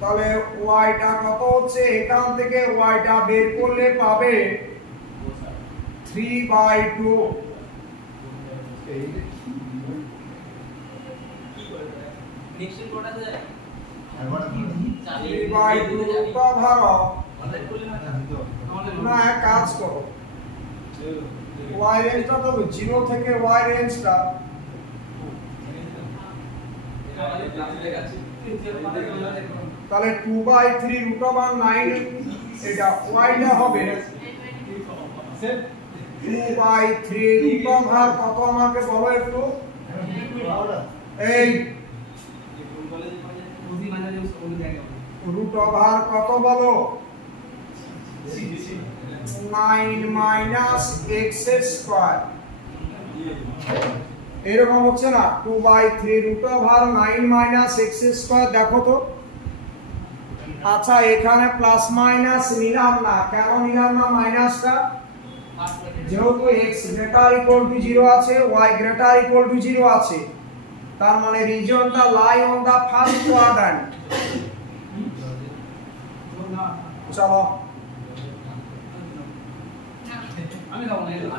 তাহলে y টা কত হচ্ছে এখান থেকে y টা বের করলে পাবে 3/2 নেক্সট কোডটা যায় 3/2 টা ধরো না এক কাজ করো y রেঞ্জটা তো 0 থেকে y রেঞ্জটা তাহলে 2/3 √9 এটা y টা হবে 2/3 কত আমাকে বলো একটু এই √, কত বলো 9 - x²। এরকম হচ্ছে না 2/3 √9 - x² দেখো তো। আচ্ছা এখানে প্লাস মাইনাস নিলাম না, কেন নিলাম না মাইনাসটা? যেহেতু x ≥ 0 আছে, y ≥ 0 আছে, তার মানে রিজনটা lie on the first quadrant. চলো আমি খাবো না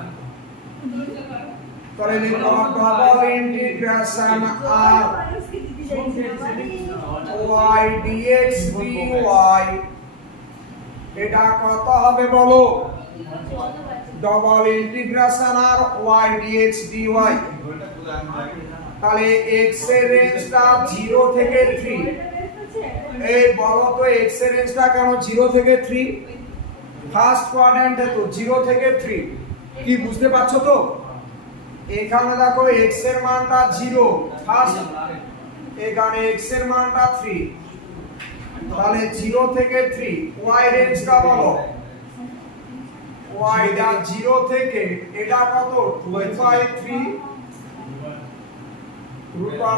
তাহলে লিখো ডবল ইন্টিগ্রেশন আর y dx dy এটা কত হবে বলো? ডবল ইন্টিগ্রেশন আর y dx dy তাহলে x এর রেঞ্জটা 0 থেকে 3। এই বলো তো x এর রেঞ্জটা কেন 0 থেকে 3? ফার্স্ট কোয়াড্রান্টে তো 0 থেকে 3। কি বুঝতে পারছো তো? এখানে দেখো x এর মানটা 0 ফার্স্ট, এখানে x এর মানটা 3, তাহলে 0 থেকে 3। y রেঞ্জটা বলো, y টা 0 থেকে এটা কত 2/3 √9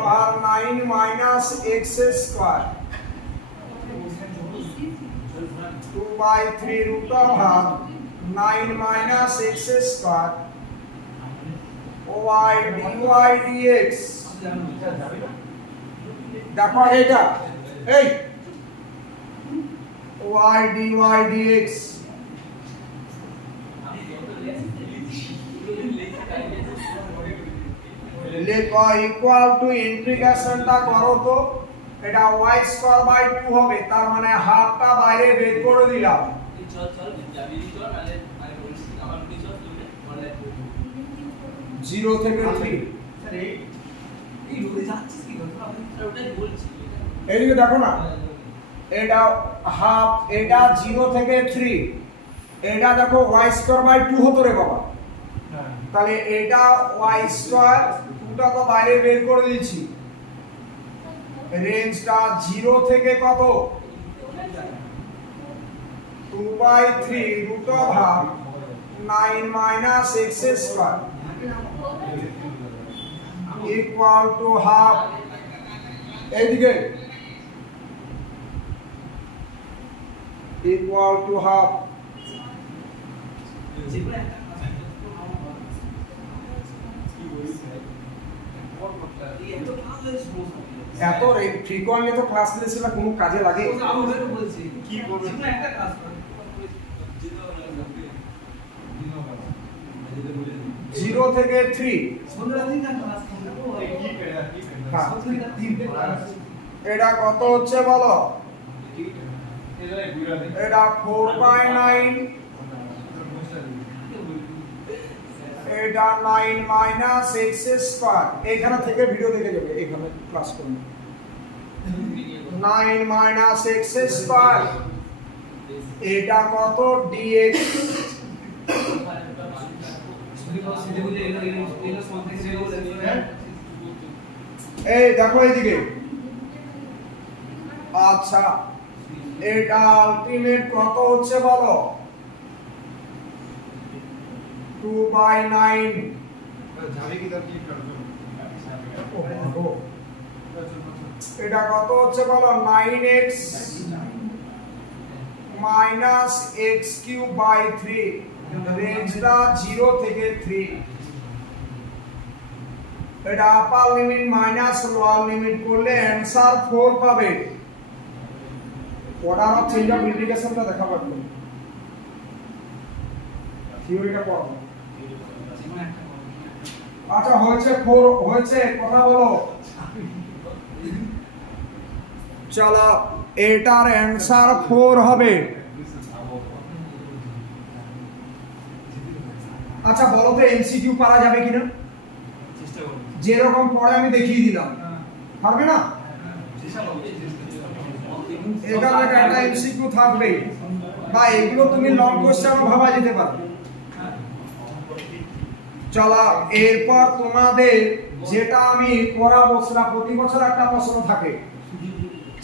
- x²। 2/3 √9 - x² y dy dx। দেখো এটা এই y dy dx লেখো ইকুয়াল টু ইন্টিগ্রেশনটা করো তো, এটা y²/2 হবে, তার মানে হাফটা বাইরে বের করে দিলাম। চল যাবি চল মানে আমি বলছি আমার পুরি চল তুমি অনলাইন 0 থেকে 3। স্যার এই রোদে যাচ্ছিস কি কথা? স্যার ওটাই বলছি। এইদিকে দেখো না, এটা হাফ, এটা 0 থেকে 3, এটা দেখো y²/2 হতো রে বাবা। তাহলে এটা y², 2টা তো বাইরে বের করে দিয়েছি। রেঞ্জটা 0 থেকে কত 2/3 √9 - x² ইকুয়াল টু হাফ। এইদিকে ইকুয়াল টু হাফ। এত ফ্রিকোয়েন্টলি তো ক্লাস নিলে সেটা কোনো কাজে লাগে? আমি ওটা বলছি কি করবে? যেকোনো একটা কাজ করো 0 থেকে 3। সন্ধ্যা দিন না ক্লাস করব কি পেড়া হ্যাঁ। সন্ধ্যা তিনটে ক্লাস এটা কত হচ্ছে বলো? এটা 4/9, এটা 9 - x²। এখানে থেকে ভিডিও দেখে যাবে, এখানে ক্লাস করুন। 9 - x², এটা কত dx। এই দেখো এইদিকে, আচ্ছা এটা আলটিমেট কত হচ্ছে বলো? 2/9। যাবে কি তার কি করবে? এটা কত হচ্ছে বলো? 9x minus x cube by 3 রেঞ্জটা 0 থেকে 3 এটা upper limit minus lower limit করলে অ্যানসার 4 পাবে। অর্ডার অফ চেঞ্জ অফ ইন্ডিকেশনটা দেখাবো একটু থিওরিটা পড়ো। আচ্ছা হয়েছে 4 হয়েছে কথা বলো চলো এটার অ্যানসার 4 হবে। আচ্ছা বলো তো এমসিকিউ পারা যাবে কিনা চেষ্টা করব যেরকম পড়ে আমি দেখিয়ে দিলাম পারবে না এখানে একটা এমসিকিউ থাকবে বা এগুলো তুমি লং কোশ্চেনও ভাবা যেতে পারে। চলো এরপর তোমাদের যেটা আমি পড়াবো সেটা প্রতি বছর একটা প্রশ্ন থাকে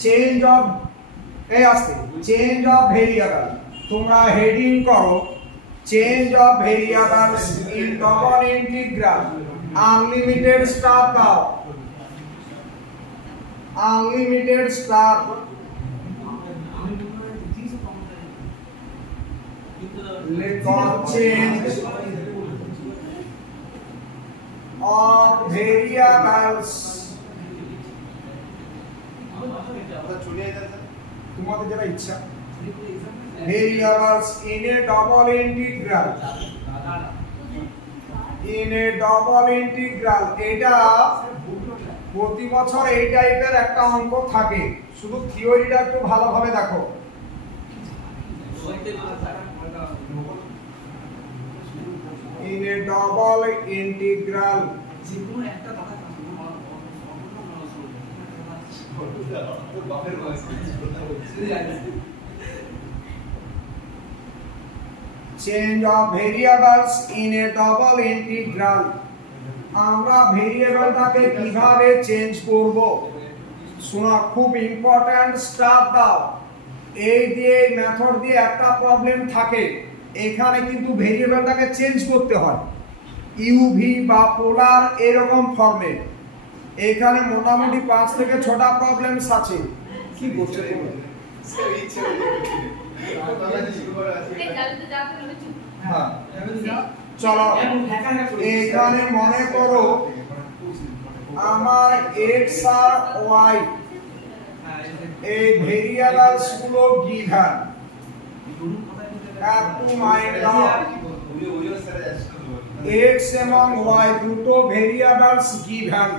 change of change of variable. তোমরা হেডিং করো change of variables in double integral unlimited star দাও আনলিমিটেড স্টার লেখো চেঞ্জ of variables তোমাদের যেটা ইচ্ছা variables in a double integral এটা প্রতি বছর এই টাইপের একটা অঙ্ক থাকে শুধু থিওরিটা একটু ভালোভাবে দেখো। In a double integral change of variables in a double integral আমরা ভেরিয়েবলটাকে কিভাবে চেঞ্জ করব শোনা খুব ইম্পর্টেন্ট স্টাফ দাও। এই দিয়ে মেথড দিয়ে একটা প্রবলেম থাকে এখানে কিন্তু ভেরিয়েবলটাকে চেঞ্জ করতে হয় ইউভি বা পোলার এরকম ফর্মে। এখানে মোটামুটি 5 থেকে 6টা প্রবলেমস আছে। কি করছে তুমি হ্যাঁ চলো এখানে মনে করো আমার এক্স আর ওয়াই এই ভেরিয়েবলস গুলো গিভেন একটু মাইন্ড দাও এক্স এবং ওয়াই দুটো ভেরিয়েবলস গিভেন।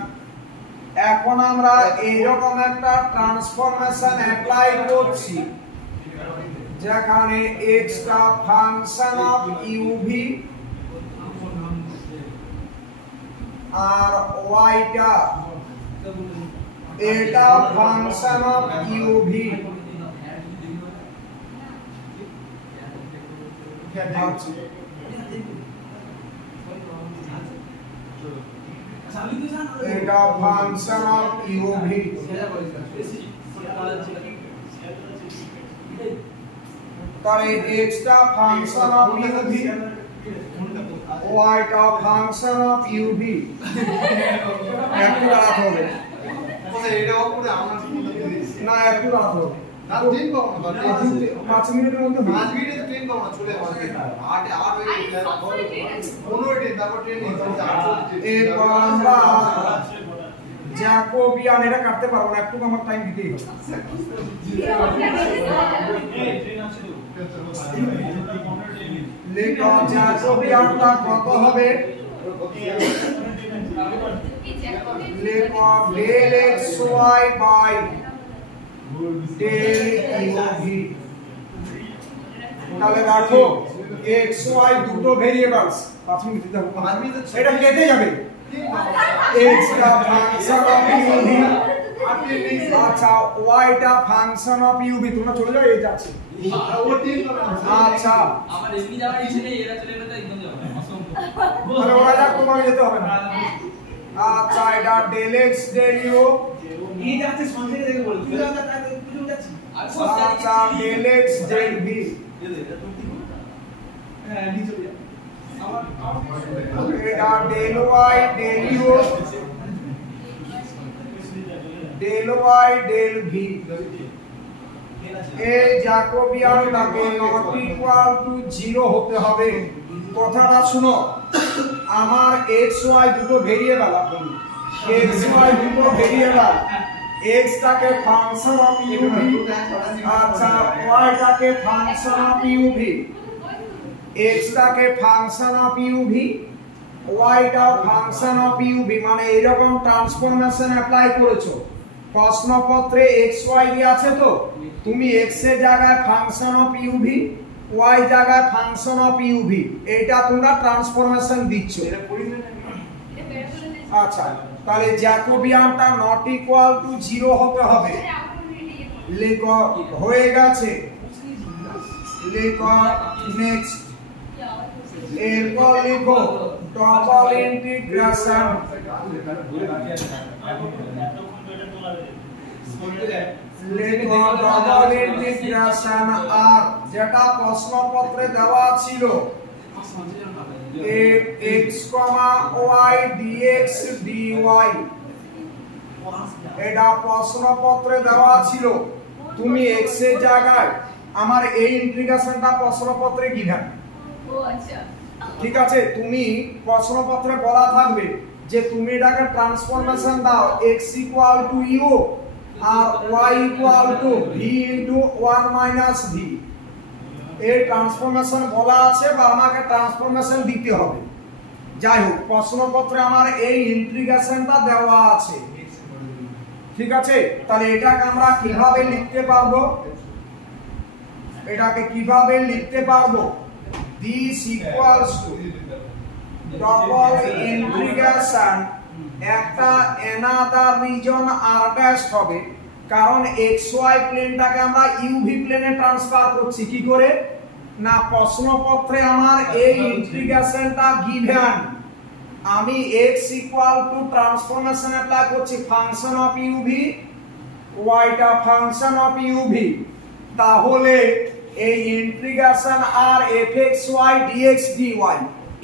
এখন আমরা এইরকম একটা ট্রান্সফরমেশন অ্যাপ্লাই করছি যেখানে এক্স টা ফাংশন অফ ইউভি আর ওয়াই টা এটা ফাংশন অফ ইউভি। এটা ফাংশন অফ ইউভি তাহলে এক্স টা ফাংশন অফ ইউভি ওয়াই টা ফাংশন অফ ইউভি একটু দাঁড়াতে হবে না একটু দাঁড়াতে হবে না 5 মিনিটের মধ্যে 5 মিনিটে ট্রেন পাবো না চলে আসবে 8 হয়ে গেছে 15 ট্রেন তারপর ট্রেন নেই এরপর আমরা জ্যাকোবিয়ান এটা কাটতে পারবো না একটু আমার টাইম দিতেই হবে। লেখো জ্যাকোবিয়ানটা কত হবে লেখো del x y by del u v. তাহলে রাখো এক্স ওয়াই দুটো ভেরিয়েবলস 5 মিনিট দিতে হবে এটা কেটে যাবে এক্স টা ফাংশন অফ ইউভি আচ্ছা ওয়াই টা ফাংশন অফ ইউভি তোমরা চলে যাও এই যাচ্ছে আচ্ছা আমার এমনি যাওয়ার ইচ্ছে নেই এরা চলে গেলে তো একদম যাবে তাহলে ওরা যাক তোমাকে যেতে হবে না। আচ্ছা এটা ডেল এক্স ডেল ইউ এই যাচ্ছে সঞ্জয় দেখে বল তুই যাচ্ছিস আচ্ছা ডেল এক্স ডেল ভি হ্যাঁ নিচে যা এটা del y del u del y del v এই জ্যাকোবিয়ানটাকে নট ইকুয়াল টু 0 হতে হবে। কথাটা শুনো, আমার এক্স ওয়াই দুটো ভেরিয়েবল, এক্স ওয়াই দুটো ভেরিয়েবল, x টাকে ফাংশন অফ ইউভি, আচ্ছা y টাকে ফাংশন অফ ইউভি, x টাকে ফাংশন অফ ইউভি, y টাও ফাংশন অফ ইউভি, মানে এরকম ট্রান্সফরমেশন অ্যাপ্লাই করেছো। প্রশ্নপত্রে x y দিয়ে আছে, তো তুমি x এর জায়গায় ফাংশন অফ ইউভি, y জায়গায় ফাংশন অফ ইউভি, এটা তোমরা ট্রান্সফরমেশন দিচ্ছ। আচ্ছা, তাহলে জ্যাকোবিয়ানটা নট ইকুয়াল টু 0 হতে হবে। লেখো হয়ে গেছে, লেখো নেক্সট। এরপর লিখো ডবল ইন্টিগ্রেশন, লেখো ডবল ইন্টিগ্রেশন আর যেটা প্রশ্নপত্রে দেওয়া ছিল x, y dx dy, এটা প্রশ্নপত্রে দেওয়া ছিল। তুমি x এর জায়গায়, আমার এই ইন্টিগ্রেশনটা প্রশ্নপত্রে গিভেন, ঠিক আছে? তুমি প্রশ্নপত্রে বলা থাকবে যে তুমি এটাকে ট্রান্সফরমেশন দাও x ইকুয়াল টু u আর y equal to v into 1 minus v, এই ট্রান্সফরমেশন বলা আছে বা আমাকে ট্রান্সফরমেশন দিতে হবে। যাই হোক, প্রশ্নপত্রে আমার এই ইন্টিগ্রেশনটা দেওয়া আছে, ঠিক আছে? তাহলে এটাকে আমরা কিভাবে লিখতে পারবো? এটাকে কিভাবে লিখতে পারবো? This equals to double integration, একটা অ্যানাদার রিজন আর ড্যাশ হবে, কারণ xy প্লেনটাকে আমরা ইউভি প্লেনে ট্রান্সফার করছি। কি করে না, প্রশ্নপত্রে আমার এই ইন্টিগ্রেশনটা গিভেন, আমি x equal two transformation apply করছি ফাংশন অফ ইউভি, y টা ফাংশন অফ ইউভি, তাহলে এই ইন্টিগ্রেশন আর fxy dx dy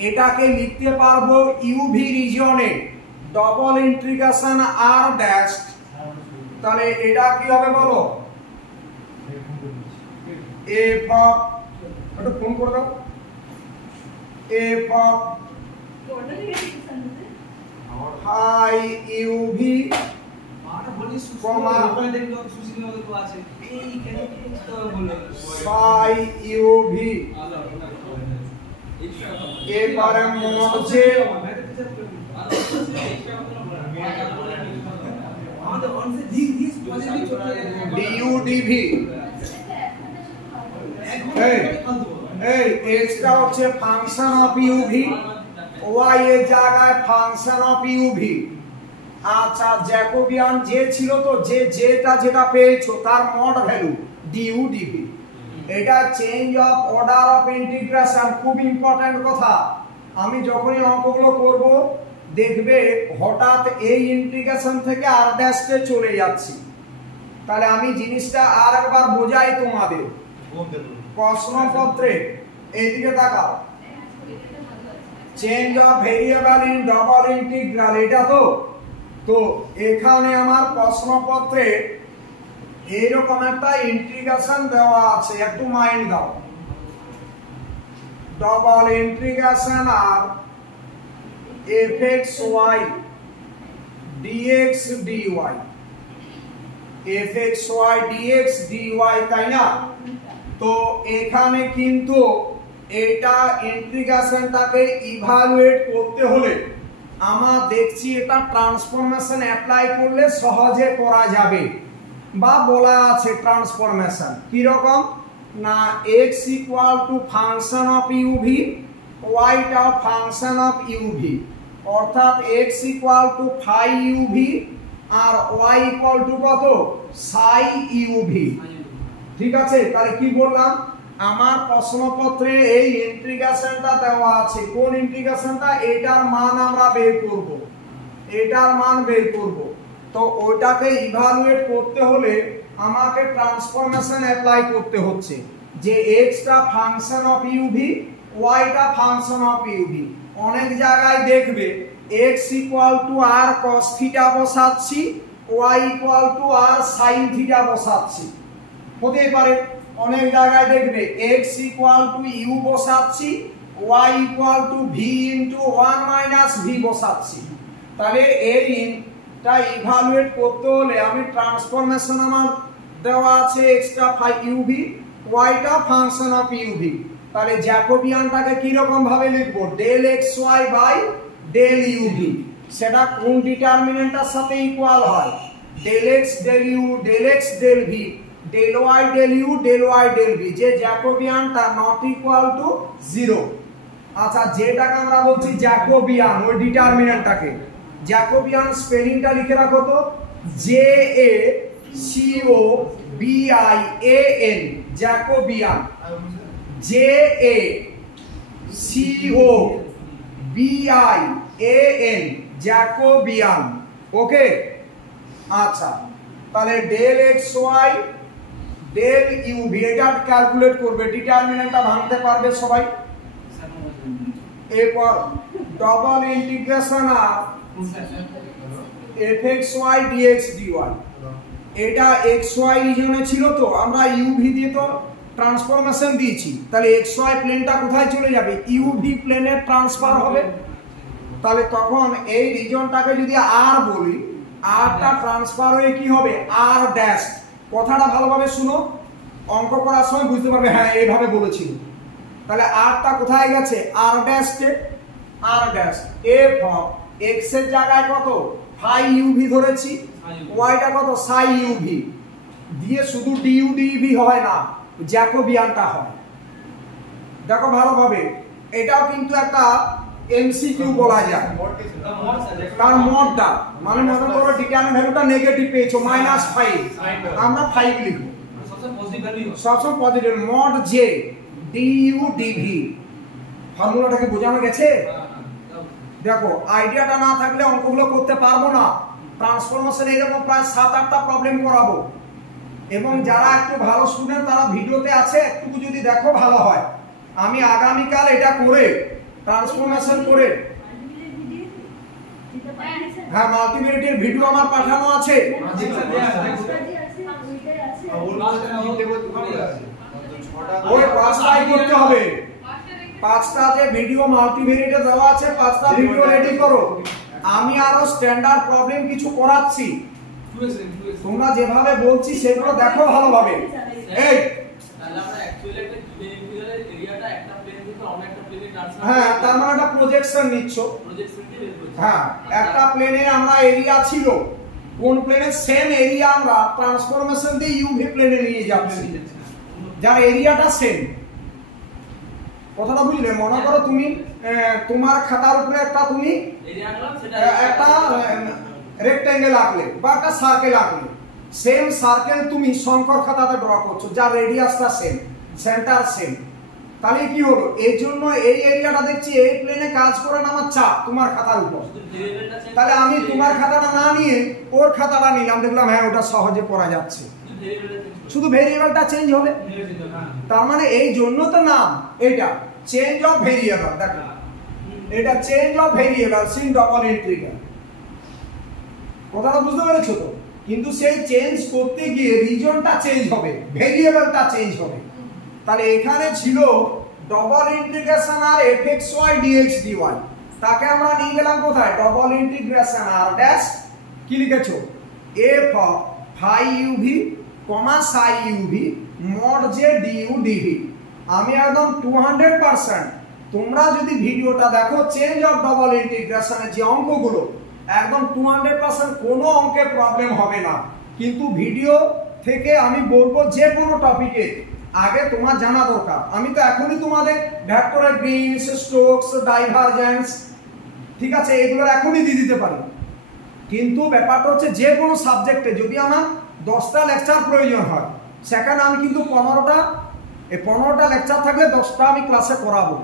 এটাকে লিখতে পারবো ইউভি রিজনে ডবল ইন্টিগ্রেশন আর ড্যাশ। তাহলে এটা কি হবে বলো? f অফ, একটু ফোন করে দাও, f of high UV Sai UV, এবারে মধ্যে ডিউ ডিভি, এই এক্সটা হচ্ছে ফাংশন অফ ইউভি, ওয়াই এর জায়গায় ফাংশন অফ ইউভি। আচ্ছা, জ্যাকোবিয়ান যে ছিল, তো যেটা পেয়েছো তার মড ভ্যালু ডিউ ডিভি, এটা change of order of integration, খুব ইম্পর্টেন্ট কথা। আমি যখনই অঙ্কগুলো করব দেখবে হঠাৎ এই ইন্টিগ্রেশন থেকে আর ড্যাশে চলে যাচ্ছি। তাহলে আমি জিনিসটা আর একবার বোঝাই তোমাদের। প্রশ্নপত্রে এইদিকে তাকাও, change of variable in double integral, এটা তো এখানে আমার প্রশ্নপত্রে এইরকম একটা ইন্টিগ্রেশন দেওয়া আছে, একটু মাইন্ড দাও। ডবল ইন্টিগ্রেশন আর fxy dx dy, fxy dx dy, তাই না? তো এখানে কিন্তু এটা ইন্টিগ্রেশনটাকে ইভালুয়েট করতে হলে আমরা দেখছি এটা ট্রান্সফরমেশন অ্যাপ্লাই করলে সহজে করা যাবে, বা বলা আছে ট্রান্সফরমেশন কি রকম না, x equal to function of u v, y টা ফাংশন অফ ইউভি, অর্থাৎ x equal to phi u v আর y ইকুয়াল টু কত, সাই ইউভি, ঠিক আছে? তাহলে কি বললাম, আমার প্রশ্নপত্রে এই ইন্টিগ্রেশনটা দেওয়া আছে। কোন ইন্টিগ্রেশনটা? এটার মান আমরা বের করব, এটার মান বের করব। তো ওইটাকে ইভালুয়েট করতে হলে আমাকে ট্রান্সফরমেশন অ্যাপ্লাই করতে হচ্ছে, যে x টা ফাংশন অফ ইউভি, y টা ফাংশন অফ ইউভি। অনেক জায়গায় দেখবে x equal to r cos theta বসাচ্ছি, y equal to r sin theta বসাচ্ছি। হতেই পারে। অনেক জায়গায় দেখবে x ইকুয়াল টু u বসাচ্ছি, y equal to v into 1 minus v বসাচ্ছি। তাহলে এইটা ইভালুয়েট করতে হলে আমি ট্রান্সফরমেশন আমার দেওয়া আছে x টা uv, y টা ফাংশন অফ uv। তাহলে জ্যাকোবিয়ানটাকে কি রকম ভাবে লিখব? Del xy by del uv। সেটা কোন ডিটারমিনেন্টের সাথে ইকুয়াল হয়? Del x del u del x del v del y del u del y del v, যে জ্যাকোবিয়ানটা নট ইকুয়াল টু 0। আচ্ছা, যেটাকে আমরা বলছি জ্যাকোবিয়ান, ওই ডিটারমিনেন্টটাকে জ্যাকোবিয়ান স্পেলিংটা লিখে রাখো তো, J A C O B I A N, Jacobian, J A C O B I A N, Jacobian. Okay, আচ্ছা, তাহলে del x y del u v, এটা ক্যালকুলেট করবে, ডিটারমিনেন্টটা ভাঙতে পারবে সবাই। এরপর double integration of f x y dx dy. এটা এক্স ওয়াই রিজনে ছিল, তো আমরা ইউভি দিয়ে তো ট্রান্সফরমেশন দিয়েছি, তাহলে এক্স ওয়াই প্লেনটা কোথায় চলে যাবে? ইউভি প্লেনে ট্রান্সফার হবে। তাহলে তখন এই রিজনটাকে যদি আর বলি, আরটা ট্রান্সফার হয়ে কি হবে? আর ড্যাশ। কথাটা ভালোভাবে শুনো, অঙ্ক করার সময় বুঝতে পারবে, হ্যাঁ এইভাবে বলেছিল। তাহলে আরটা কোথায় গেছে? আর ড্যাশে, আর ড্যাশ এফ অফ এক্স এর জায়গায় কত? ফাই ইউভি ধরেছি, ওয়াইটা কত? সাই ইউভি দিয়ে শুধু ডিইউ ডিভি হয় না, জ্যাকোবিয়ানটা হয়। দেখো ভালোভাবে, এটাও কিন্তু একটা এমসিকিউ বলা যায়। তার মডটা মানে মনে করো ডিটারমিনেন্ট ভ্যালুটা নেগেটিভ পেয়েছো -5, আমরা 5 লিখব, সবসময় positive. Mod J DU dv, ফর্মুলাটাকে বোঝানো গেছে? দেখো, আইডিয়াটা না থাকলে অঙ্কগুলো করতে পারবো না। ট্রান্সফরমেশন এরকম প্রায় 7-8টা প্রবলেম করাবো, এবং যারা একটু ভালো স্টুডেন্ট তারা ভিডিওতে আছে, একটু যদি দেখো ভালো হয়। আমি আগামীকাল এটা করে ট্রান্সফরমেশন করে, হ্যাঁ মাল্টিমিডিয়েটের ভিডিও আমার পাঠানো আছে। ওই 5টাই করতে হবে, 5টা যে ভিডিও মাল্টিমিডিয়েটে দেওয়া আছে, 5টা ভিডিও রেডি করো। আমি আরো স্ট্যান্ডার্ড প্রবলেম কিছু করাচ্ছি, তোমরা যেভাবে বলছি সেগুলো দেখো ভালোভাবে। এই হ্যাঁ, তার মানে একটা প্রজেকশন নিচ্ছ। হ্যাঁ, একটা প্লেনে আমরা এরিয়া ছিল, কোন প্লেনে সেম এরিয়া আমরা ট্রান্সফরমেশন দিয়ে ইউভি প্লেনে নিয়ে যাচ্ছি, যার এরিয়াটা সেম। কথাটা বুঝলে? মনে করো তুমি তোমার খাতার উপরে একটা তুমি একটা রেক্টেঙ্গেল আঁকলে বা একটা সার্কেল আঁকলে, সেম সার্কেল তুমি শঙ্কর খাতাতে ড্র করছো, যার রেডিয়াসটা সেম, সেন্টার সেম। তাহলে কি হলো? এই জন্য এই এরিয়াটা দেখছি এই প্লেনে কাজ করে না আমার চাপ তোমার খাতার উপর। তাহলে আমি তোমার খাতাটা না নিয়ে ওর খাতাটা নিলাম, দেখলাম হ্যাঁ ওটা সহজে পড়া যাচ্ছে, শুধু ভেরিয়েবলটা চেঞ্জ হবে। তার মানে এই জন্য তো নাম এটা চেঞ্জ অফ ভেরিয়েবল। দেখো, এটা change of variable in double integral. কথাটা বুঝতে পেরেছো তো? কিন্তু সেই চেঞ্জ করতে গিয়ে রিজনটা চেঞ্জ হবে, ভেরিয়েবলটা চেঞ্জ হবে। তাহলে এখানে ছিল ডবল ইন্টিগ্রেশন আর fxy dx dy, তাকে আমরা নিয়ে গেলাম কোথায়? ডবল ইন্টিগ্রেশন আর ড্যাশ কি লিখেছো? f of phi u v comma psi u v mod J DU d v. আমি একদম 200%, তোমরা যদি ভিডিওটা দেখো চেঞ্জ অফ ডবল ইন্টিগ্রেশনের যে অঙ্কগুলো, একদম 200% কোনো অঙ্কে প্রবলেম হবে না। কিন্তু ভিডিও থেকে আমি বলবো যে কোনো টপিকে আগে তোমার জানা দরকার। আমি তো এখনই তোমাদের ভেক্টরের গ্রিনস, স্টোকস, ডাইভারজেন্স, ঠিক আছে, এগুলো এখনই দিয়ে দিতে পারি। কিন্তু ব্যাপারটা হচ্ছে যে কোনো সাবজেক্টে যদি আমার 10টা লেকচার প্রয়োজন হয়, সেখানে আমি কিন্তু 15টা লেকচার থাকলে 10টা আমি ক্লাসে পড়াবো,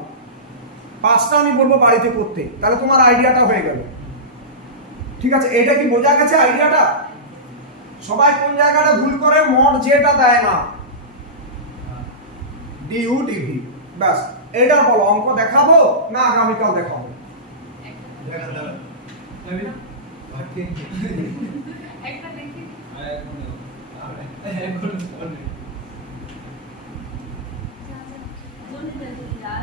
5টা আমি বলবো বাড়িতে করতে। তাহলে তোমার আইডিয়াটা হয়ে গেল। ঠিক আছে, এটা কি বোঝা গেছে আইডিয়াটা? সবাই কোন জায়গাটা ভুল করে? মড যেটা দেয় না, ডিইউ ডিভি, ব্যাস। এটা বলো, অঙ্ক দেখাবো না আগামীকাল দেখাবো? একটা দেখি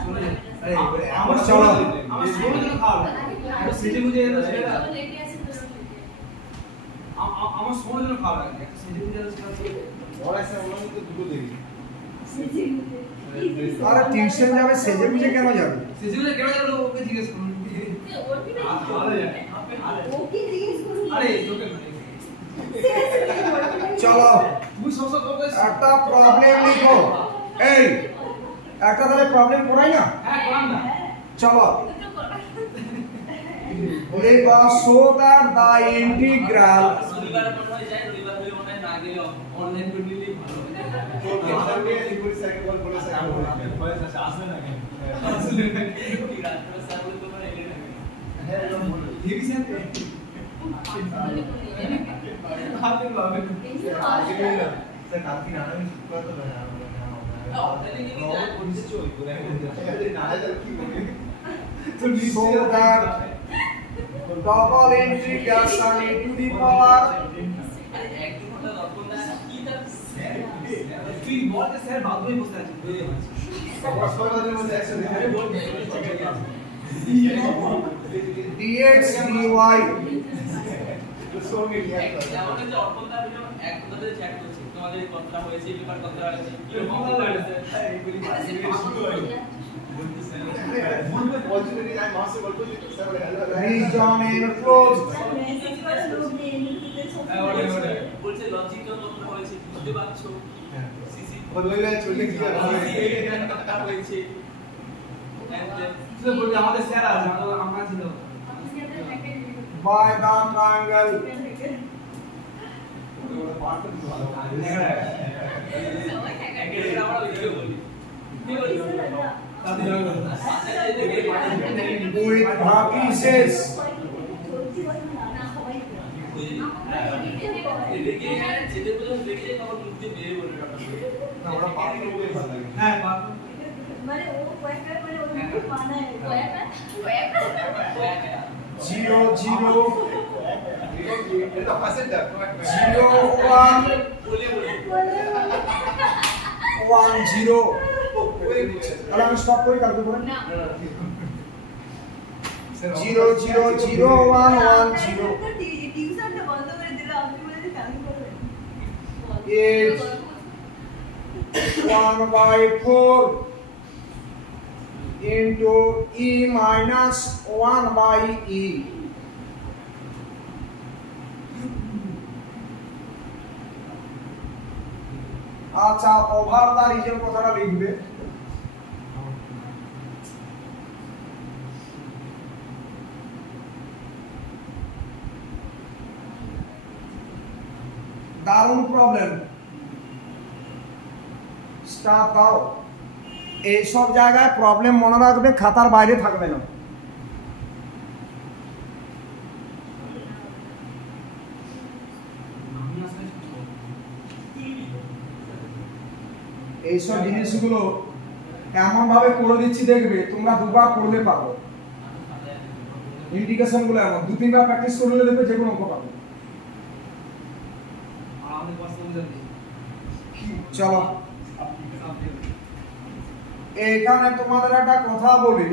চলে যায় আরে আমার চলো আমার ষোলো জন খাওয়া লাগে সেজে বুঝে এলো ছেলেরা আমার 16 জন খাওয়া লাগে একটা সেজে বুঝে এলো ছেলেরা বড় আছে আমরা তো দুটো দেখি আরে টিউশন যাবে সেজে বুঝে কেন যাবে সেজে বুঝে কেন যাবে ওকে জিজ্ঞেস করুন আরে তোকে চলো তুই সবসময় তোকে একটা প্রবলেম লিখো এই একটা তাহলে প্রবলেম করাই না হ্যাঁ করান না চলো লিখো সো দ্যাট দ্য ইন্টিগ্রাল শনিবার মনে হয় যায় রবিবার হলে মনে হয় না গেলে অনলাইন করে নিলেই ভালো তো এক্সাম নিয়ে লিখুরি সাইকেল বলে সাইকেল বয়স আসবে না কেন আসলে কি রাত্রে স্যার বলে তো মানে এলে না হ্যাঁ এরকম বলে লিখছেন হাতে লাগাবে স্যার কালকে নানামি শুক্রবার তো না so that double integration into the power আরে এক দু ঘন্টা লক্ষণ দা কি তার তুই বলতে স্যার বাদবাই বসে আছে আরে বলতে dx dy যেমন যে অর্পণ দা যখন এক কথাতে চ্যাট করছে তোমাদের এই কথা হয়েছে পেপার কথা হয়েছে কি রকম লাগছে এইগুলি শুরু হয় region enclosed বলছে লজিক্যাল কথা হয়েছে বুঝতে পারছো সিসি হয়েছে তুই বলবি আমাদের স্যার আছে আমরা ছিল by the triangle আমরা লিখে বলি কি বলি with vertices লেগে যেতে বলে লেগে তখন মুক্তি বের বলে হ্যাঁ মানে ও কয়েকটা মানে ওই বানায় zero zero এটা পার্সেন্টটা 0 1 বলে 1 0 তাহলে আমি স্টপ করি কালকে করে না 0 0 0 1 1 0 টিউশনটা বন্ধ করে দিল আপনি বলে চালু করবেন 1 by 4 into e minus 1 by e আচ্ছা ওভার দা রিজন কথাটা লিখবে দারুণ প্রবলেম স্টার্ট দাও এইসব জায়গায় প্রবলেম মনে রাখবে খাতার বাইরে থাকবে না এইসব জিনিসগুলো এমন ভাবে করে দিচ্ছি দেখবে তোমরা দুবার করলে পারো ইন্ডিকেশন গুলো এমন দু তিনবার প্র্যাকটিস করলে দেখবে যে কোনো অঙ্ক পাবে আমাদের পাশে বুঝাতে চলো এখানে তোমাদের একটা কথা বলি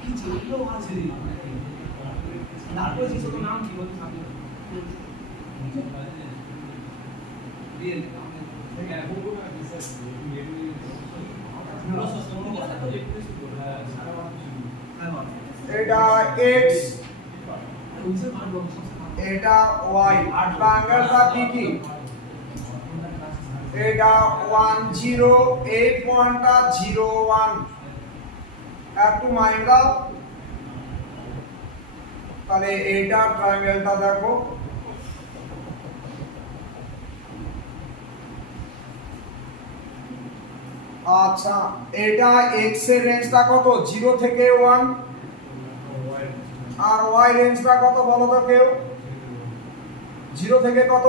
কি ছিল আছে তারপরে যে নাম কি বলতে সামনে রিয়েল এটা x এটা y ট্রায়াঙ্গেলটা কি এটা 1 0 এই পয়েন্টটা 0 1 একটু মাইন্ড দাও তাহলে এটা ট্রায়াঙ্গেলটা দেখো আচ্ছা এটা x এর রেঞ্জটা কত 0 থেকে 1 আর y রেঞ্জটা কত বলো তো কেউ 0 থেকে কত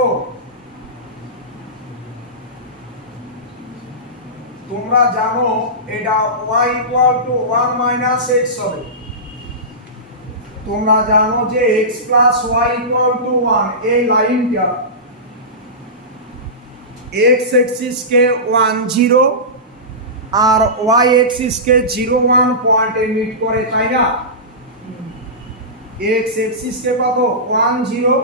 তোমরা জানো এটা y = 1 - x হবে তো তোমরা জানো যে x plus y equal to 1 এই লাইনটা x অ্যাক্সিস কে 1 0 আর y অ্যাক্সিস কে 0 1 পয়েন্টে মিট করে, তাই না? x অ্যাক্সিস কে কত 1 0,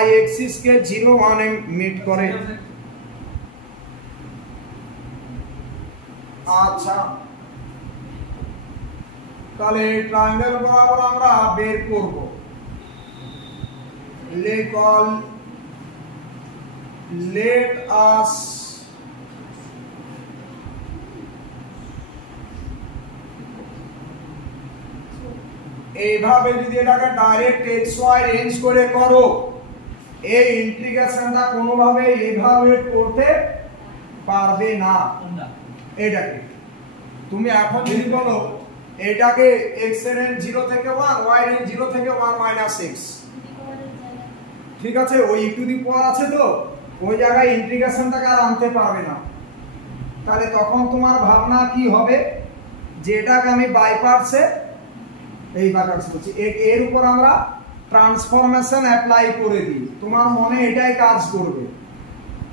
y অ্যাক্সিস কে 0 1 এ মিট করে। আচ্ছা, তাহলে ট্রায়াঙ্গেল বরাবর আমরা বের করব। let us এইভাবে যদি এটাকে ডাইরেক্ট xy রেঞ্জ করে করো, এই ইন্টিগ্রেশনটা কোনোভাবে এইভাবে করতে পারবে না। এটাকে তুমি এখন যদি বলো এটাকে x এর রেঞ্জ 0 থেকে 1, y এর রেঞ্জ 0 থেকে 1 মাইনাস x, ঠিক আছে? ওই টু দি পাওয়ার আছে তো, ওই জায়গায় ইন্টিগ্রেশনটাকে আর আনতে পারবে না। তাহলে তখন তোমার ভাবনা কি হবে, যে এটাকে আমি বাই পার্টসে এই বাকার্স করছি, এর উপর আমরা ট্রান্সফরমেশন অ্যাপ্লাই করে দিই, তোমার মনে এটাই কাজ করবে।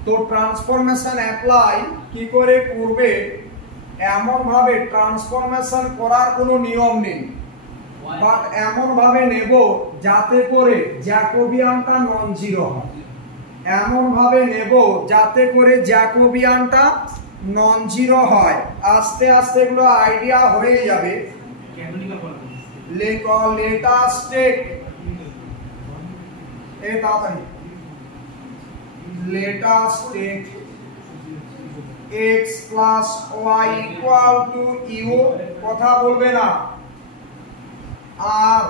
তো ট্রান্সফরমেশন অ্যাপ্লাই কি করে করবে, এমন ভাবে ট্রান্সফরমেশন করার কোনো নিয়ম নেই, বাট এমন ভাবে নেব যাতে করে জ্যাকোবিয়ানটা নন জিরো হয়, এমন ভাবে নেব যাতে করে জ্যাকোবিয়ানটা নন জিরো হয়। আস্তে আস্তে এগুলো আইডিয়া হয়ে যাবে। let us take let us take x plus y equal to u, কথা বলবে না, আর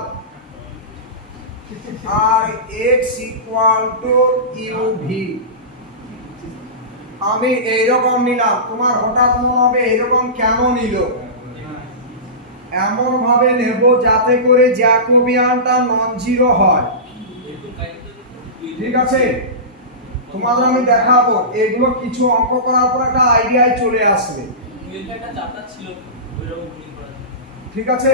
x equal to uv। আমি এইরকম নিলাম, তোমার হঠাৎ মনে হবে এইরকম কেন নিল, এমন ভাবে নেব যাতে করে জ্যাকোবিয়ানটা নন জিরো হয়, ঠিক আছে? তোমাদের আমি দেখাবো, এগুলো কিছু অঙ্ক করার পর একটা আইডিয়ায় চলে আসবে, ঠিক আছে?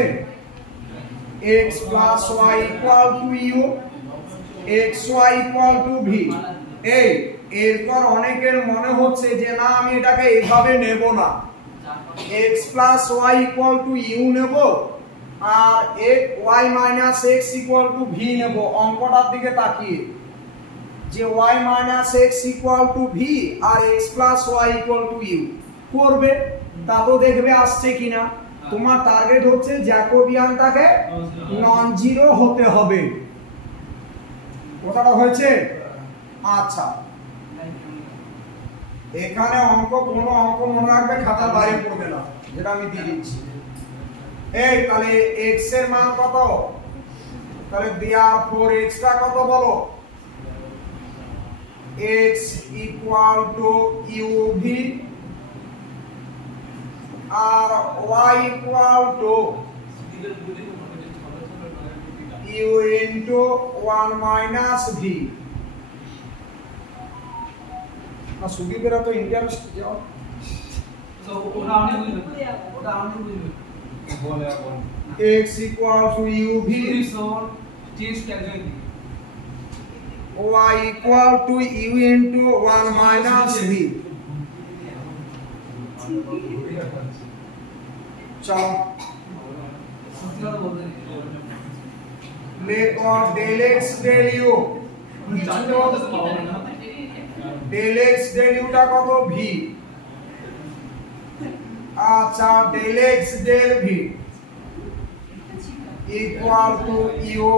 x plus y equal to u, xy equal to v। এই এরপর অনেকের মনে হচ্ছে যে না আমি এটাকে এইভাবে নেব না, x plus y equal to u নেব আর y minus x equal to v নেব। অঙ্কটার দিকে তাকিয়ে যে y minus x equal to v R x plus y equal to u করবে, তা তো দেখবে আসছে কিনা। তোমার টার্গেট হচ্ছে জ্যাকোবিয়ানটাকে নন জিরো হতে হবে, কথাটা হয়েছে? আচ্ছা, এখানে কোনো অঙ্ক মনে রাখবে খাতার বাইরে পড়বে না, যেটা আমি দিয়ে দিচ্ছি। এই তাহলে x এর মান কত, তাহলে therefore x টা কত বলো, x equal to uv R y equal to u into 1 minus v। না সুদি বেরা তো ইন্ডিয়ান যাও, তো ওটা অনেক বুঝবে, ওটা অনেক বুঝবে। বলে বল x equal to uv so change calculate, y equal to u into 1 minus v। चलो সত্যি কথা বলতে let of del x del u, জানতে বলতে পারবো না। del x del u টা কত v, আচ্ছা del x del v equal to u।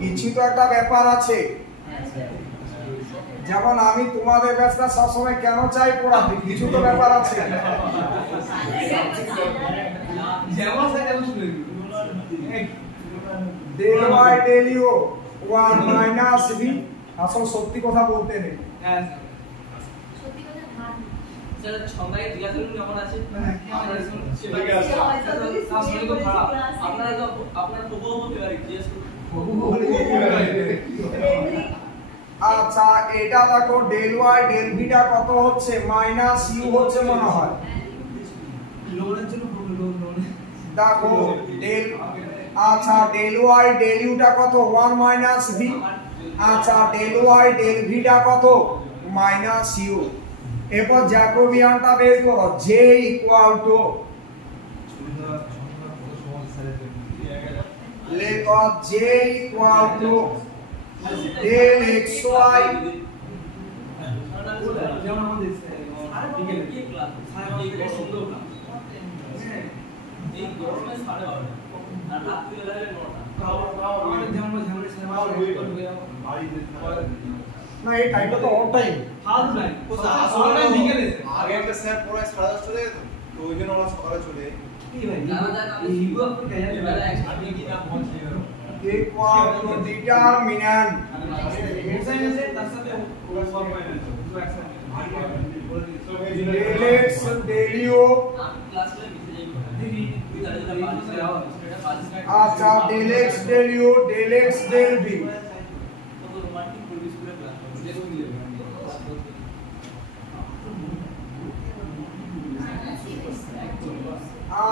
কিছু তো একটা ব্যাপার আছে, যেমন আমি তোমাদের কাছে সবসময় কেন চাই পড়াতে, কিছু তো ব্যাপার আছে। যেমন স্যার যেমন শুনে del y del u 1 minus v, আসলে সত্যি কথা বলতে নেই। হ্যাঁ সত্যি কথা ভাব স্যার সংজ্ঞায় জিজ্ঞাসা করুন কেমন আছে, আপনারা তো আপনার তবুও বলতে পারি জিজ্ঞেস করুন। আচ্ছা এটা দেখো del y del v টা কত হচ্ছে, মাইনাস u হচ্ছে মনে হয়। লোনের জন্য লোন দেখো del আচ্ছা ডেল ওয়াই ডেল ইউটা কত 1 মাইনাস ভি। আচ্ছা ডেল ওয়াই ডেল ভিটা কত মাইনাস ইউ। এরপর জ্যাকোবিয়ানটা বের করো জে ইকুয়াল টু লেখো J equal to del x y যেমন আমাদের কি ক্লাস এই গরমে 12:30 আর রাত্রি বেলায় 9টা যেমন না এই টাইমটা তো অন টাইম ফালতু নাই আসলে বিকেলে আগে একটা স্যার পড়ায় 10:30 চলে যেত, তো ওই জন্য ওরা সকালে চলে যেত। কি ভাই জানা যাক আমি শিখব বেলা একসাথে কি না পৌঁছে গেল ইকুয়াল টু ডিটারমিন্যান্ট এক্সাইজ তার সাথে ওরা সব পাইনা তো একসাথে ডেল এক্স ডেল ইউ। আমি ক্লাসে মিশে যাই দিদি তুই দাঁড়িয়ে বালিশ যাও সেটা বালিশ আচ্ছা del x del u del x del v. কত রোমান্টিক পরিবেশ করে ক্লাস দেখো কি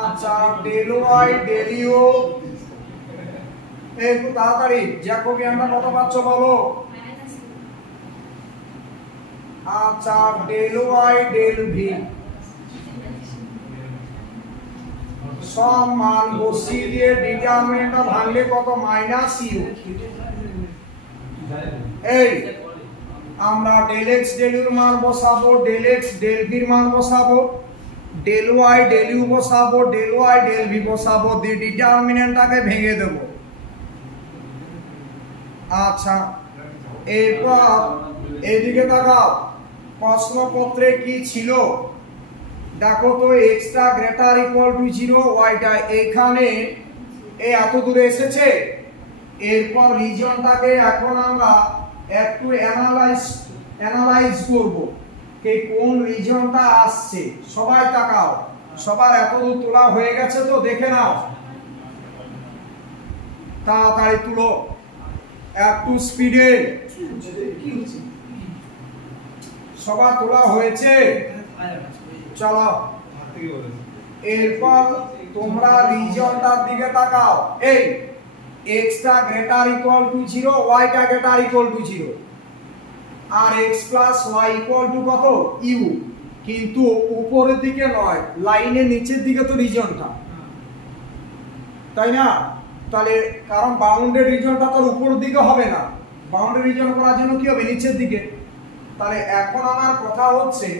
আচ্ছা ডেল ওয়াই ডেল ইউ একটু তাড়াতাড়ি জ্যাকোবিয়ানটা কত পাচ্ছ বলো। আচ্ছা ডেল ওয়াই ডেল ভি সব মান বসিয়ে দিয়ে ডিটারমিনেন্টটা ভাঙলে কত মাইনাস ইউ। এই আমরা ডেল এক্স ডেল ইউর মান বসাবো, ডেল এক্স ডেল ভির মান বসাবো, ডেল ওয়াই ডেল ইউ বসাবো, ডেল ওয়াই ডেল ভি বসাবো, দিয়ে ডিটারমিনেন্টটাকে ভেঙে দেব। আচ্ছা এরপর এইদিকে তাকাও, প্রশ্নপত্রে কি ছিল দেখো তো, এক্সটা গ্রেটার ইকুয়াল টু 0, ওয়াইটা এখানে এই এত দূরে এসেছে। এরপর রিজিয়নটাকে এখন আমরা একটু অ্যানালাইজ করব যে কোন রিজিয়নটা আসছে। সবাই তাকাও, সবার এত দূর তোলা হয়ে গেছে তো দেখে নাও, তাড়াতাড়ি তুলো একটু স্পিডে। সবার তোলা হয়েছে? চলো এরপর তোমরা রিজিয়নটার দিকে তাকাও। এই এক্সটা গ্রেটার ইকুয়াল টু 0, ওয়াইটা গ্রেটার ইকুয়াল টু 0, আর x plus y equal to কত ইউ। কিন্তু উপরের দিকে নয়, লাইনের নিচের দিকে তো রিজিয়নটা, তাই না? তাহলে কারণ বাউন্ডেড রিজিয়নটা তো উপরের দিকে হবে না, বাউন্ডেড রিজিয়ন করার জন্য কি হবে নিচের দিকে। তাহলে এখন আমার কথা হচ্ছে,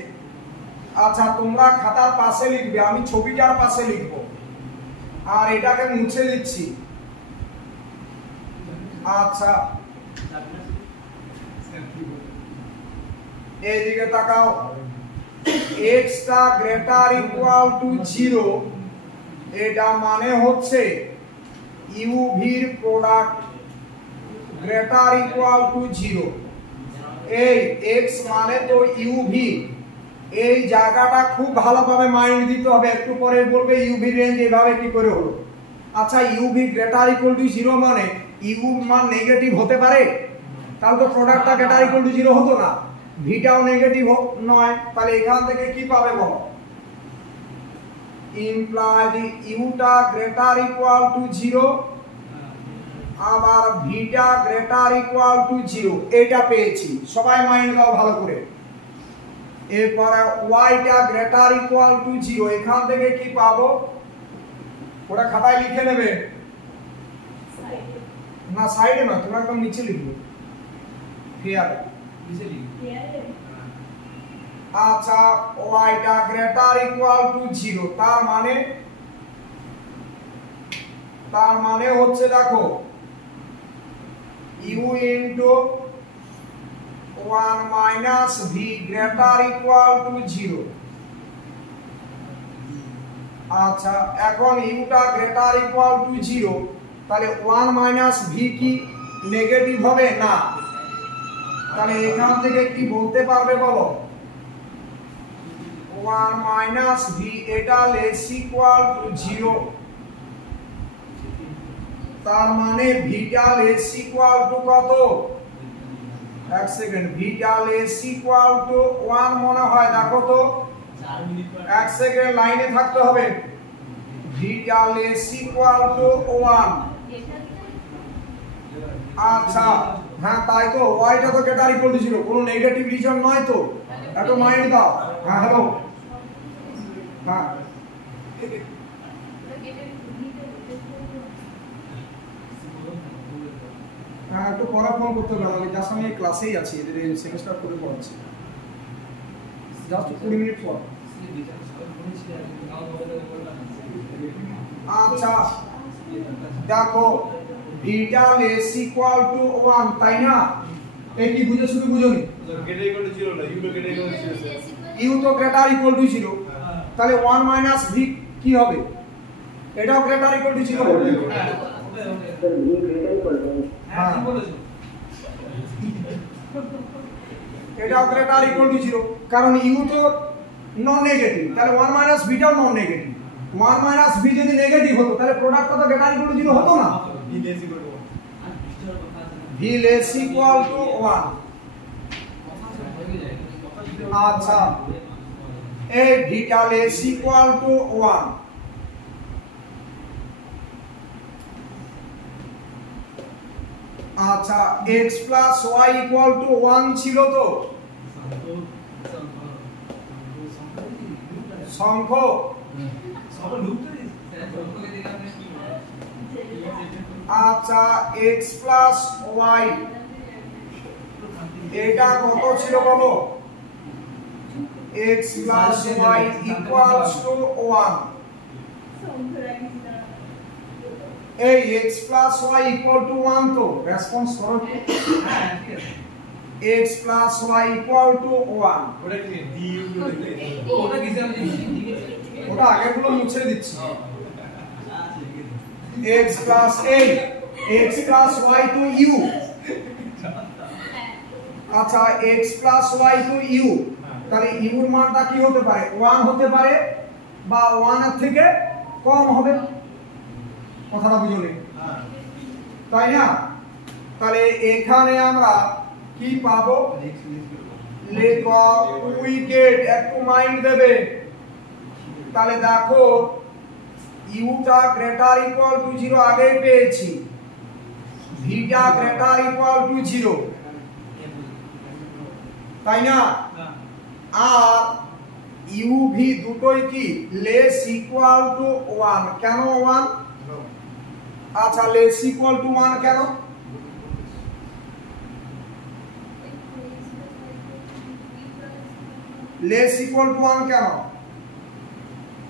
আচ্ছা তোমরা খাতার পাশে লিখবে, আমি ছবিটার পাশে লিখব, আর এটাকে মুছে দিচ্ছি। আচ্ছা এইদিকে তাকাও, এক্সটা গ্রেটার ইকুয়াল টু 0, এটা মানে হচ্ছে ইউ ভির প্রোডাক্ট গ্রেটার ইকুয়াল টু 0। এই এক্স মানে তো ইউ ভি, এই জায়গাটা খুব ভালোভাবে মাইন্ড দিতে হবে, একটু পরে বলবে ইউভি রেঞ্জ এভাবে কি করে হলো। আচ্ছা ইউভি গ্রেটার ইকুয়াল টু 0 মানে ইউ মান নেগেটিভ হতে পারে, তাহলে তো প্রোডাক্টটা গ্রেটার ইকুয়াল টু 0 হতো না, ভিটাও নেগেটিভ নয়, তাহলে এখান থেকে কি পাবে বলো, ইমপ্লাইড ইউটা গ্রেটার ইকুয়াল টু 0 আবার ভিটা গ্রেটার ইকুয়াল টু 0, এটা পেয়েছি। সবাই মাইন্ড দাও ভালো করে। এরপরে ওয়াইটা গ্রেটার ইকুয়াল টু 0, এখান থেকে কি পাবো ওটা খাতায় লিখে নেবে, না সাইডে না, তোমরা একদম নিচে লিখবে, ক্লিয়ার নিচে লিখি। আচ্ছা ওয়াইটা গ্রেটার ইকুয়াল টু 0, তার মানে হচ্ছে দেখো u into 1 minus v greater equal to 0। আচ্ছা এখন ইউটা গ্রেটার ইকুয়াল টু 0, তাহলে 1 মাইনাস ভি কি নেগেটিভ হবে না, তাহলে এখান থেকে কি বলতে পারবে বলো, 1 মাইনাস ভি এটা লেস ইকুয়াল টু 0, তার মানে ভিটা লেস ইকুয়াল টু কত, এক second, Vita less equal to 1 মনে হয়, দেখো তো 4 মিনিট পর এক সেকেন্ড লাইনে থাকতে হবে, ভিটা লেস ইকুয়াল টু 1, আচ্ছা হ্যাঁ তাই তো ওয়াইটা তো গ্রেটার ইকুয়াল টু 0 কোনো নেগেটিভ রিজন নয় তো একটু মাইন্ড দাও হ্যাঁ হ্যালো হ্যাঁ হ্যাঁ একটু পড়া ফোন করতে হবে আমাকে জাস্ট আমি ক্লাসেই আছি এদের সেমিস্টার করে পড়াচ্ছি জাস্ট 20 মিনিট পর আচ্ছা দেখো ভিটা লেস ইকুয়াল টু 1 তাই না এই কি বুঝে শুধু বুঝোনি গ্রেটার ইকুয়াল টু 0 না ইউ তো greater equal to 0 sir u তো গ্রেটার ইকুয়াল টু 0 তাহলে 1 মাইনাস ভি কি হবে এটাও গ্রেটার ইকুয়াল টু 0 হবে হ্যাঁ কি বলেছো এটাও গ্রেটার ইকুয়াল টু 0 কারণ ইউ তো নন নেগেটিভ তাহলে 1 মাইনাস ভিটাও নন নেগেটিভ 1 মাইনাস ভি যদি নেগেটিভ হতো তাহলে প্রোডাক্টটা তো গ্রেটার ইকুয়াল টু 0 হতো না ভি লেস ইকুয়াল টু 1 আচ্ছা এই ভিটা লেস ইকুয়াল টু 1 আচ্ছা x plus y equal to 1 ছিল তো সংখ্য আচ্ছা x প্লাস y এটা কত ছিল বলো x plus y equals to 1 এই x plus y equal to 1 তো রেসপন্স করো হ্যাঁ ঠিক আছে x plus y equal to 1 ওটা কি du ওটা কি স্যার ওটা আগেরগুলো মুছে দিচ্ছি x plus a x plus y to u আচ্ছা x plus y to u তাহলে u এর মানটা কি হতে পারে 1 হতে পারে বা 1 এর থেকে কম হবে কথাটা বুঝলে তাই না তাহলে এখানে আমরা কি পাবো লেখো উইকেট একটু মাইন্ড দেবে তাহলে দেখো ইউটা গ্রেটার ইকুয়াল টু 0 আগেই পেয়েছি ভিটা গ্রেটার ইকুয়াল টু 0 তাই না আর ইউ ভি দুটোই কি লেস ইকুয়াল টু 1 কেন 1 আচ্ছা লেস ইকুয়াল টু 1 কেন লেস ইকুয়াল টু 1 কেন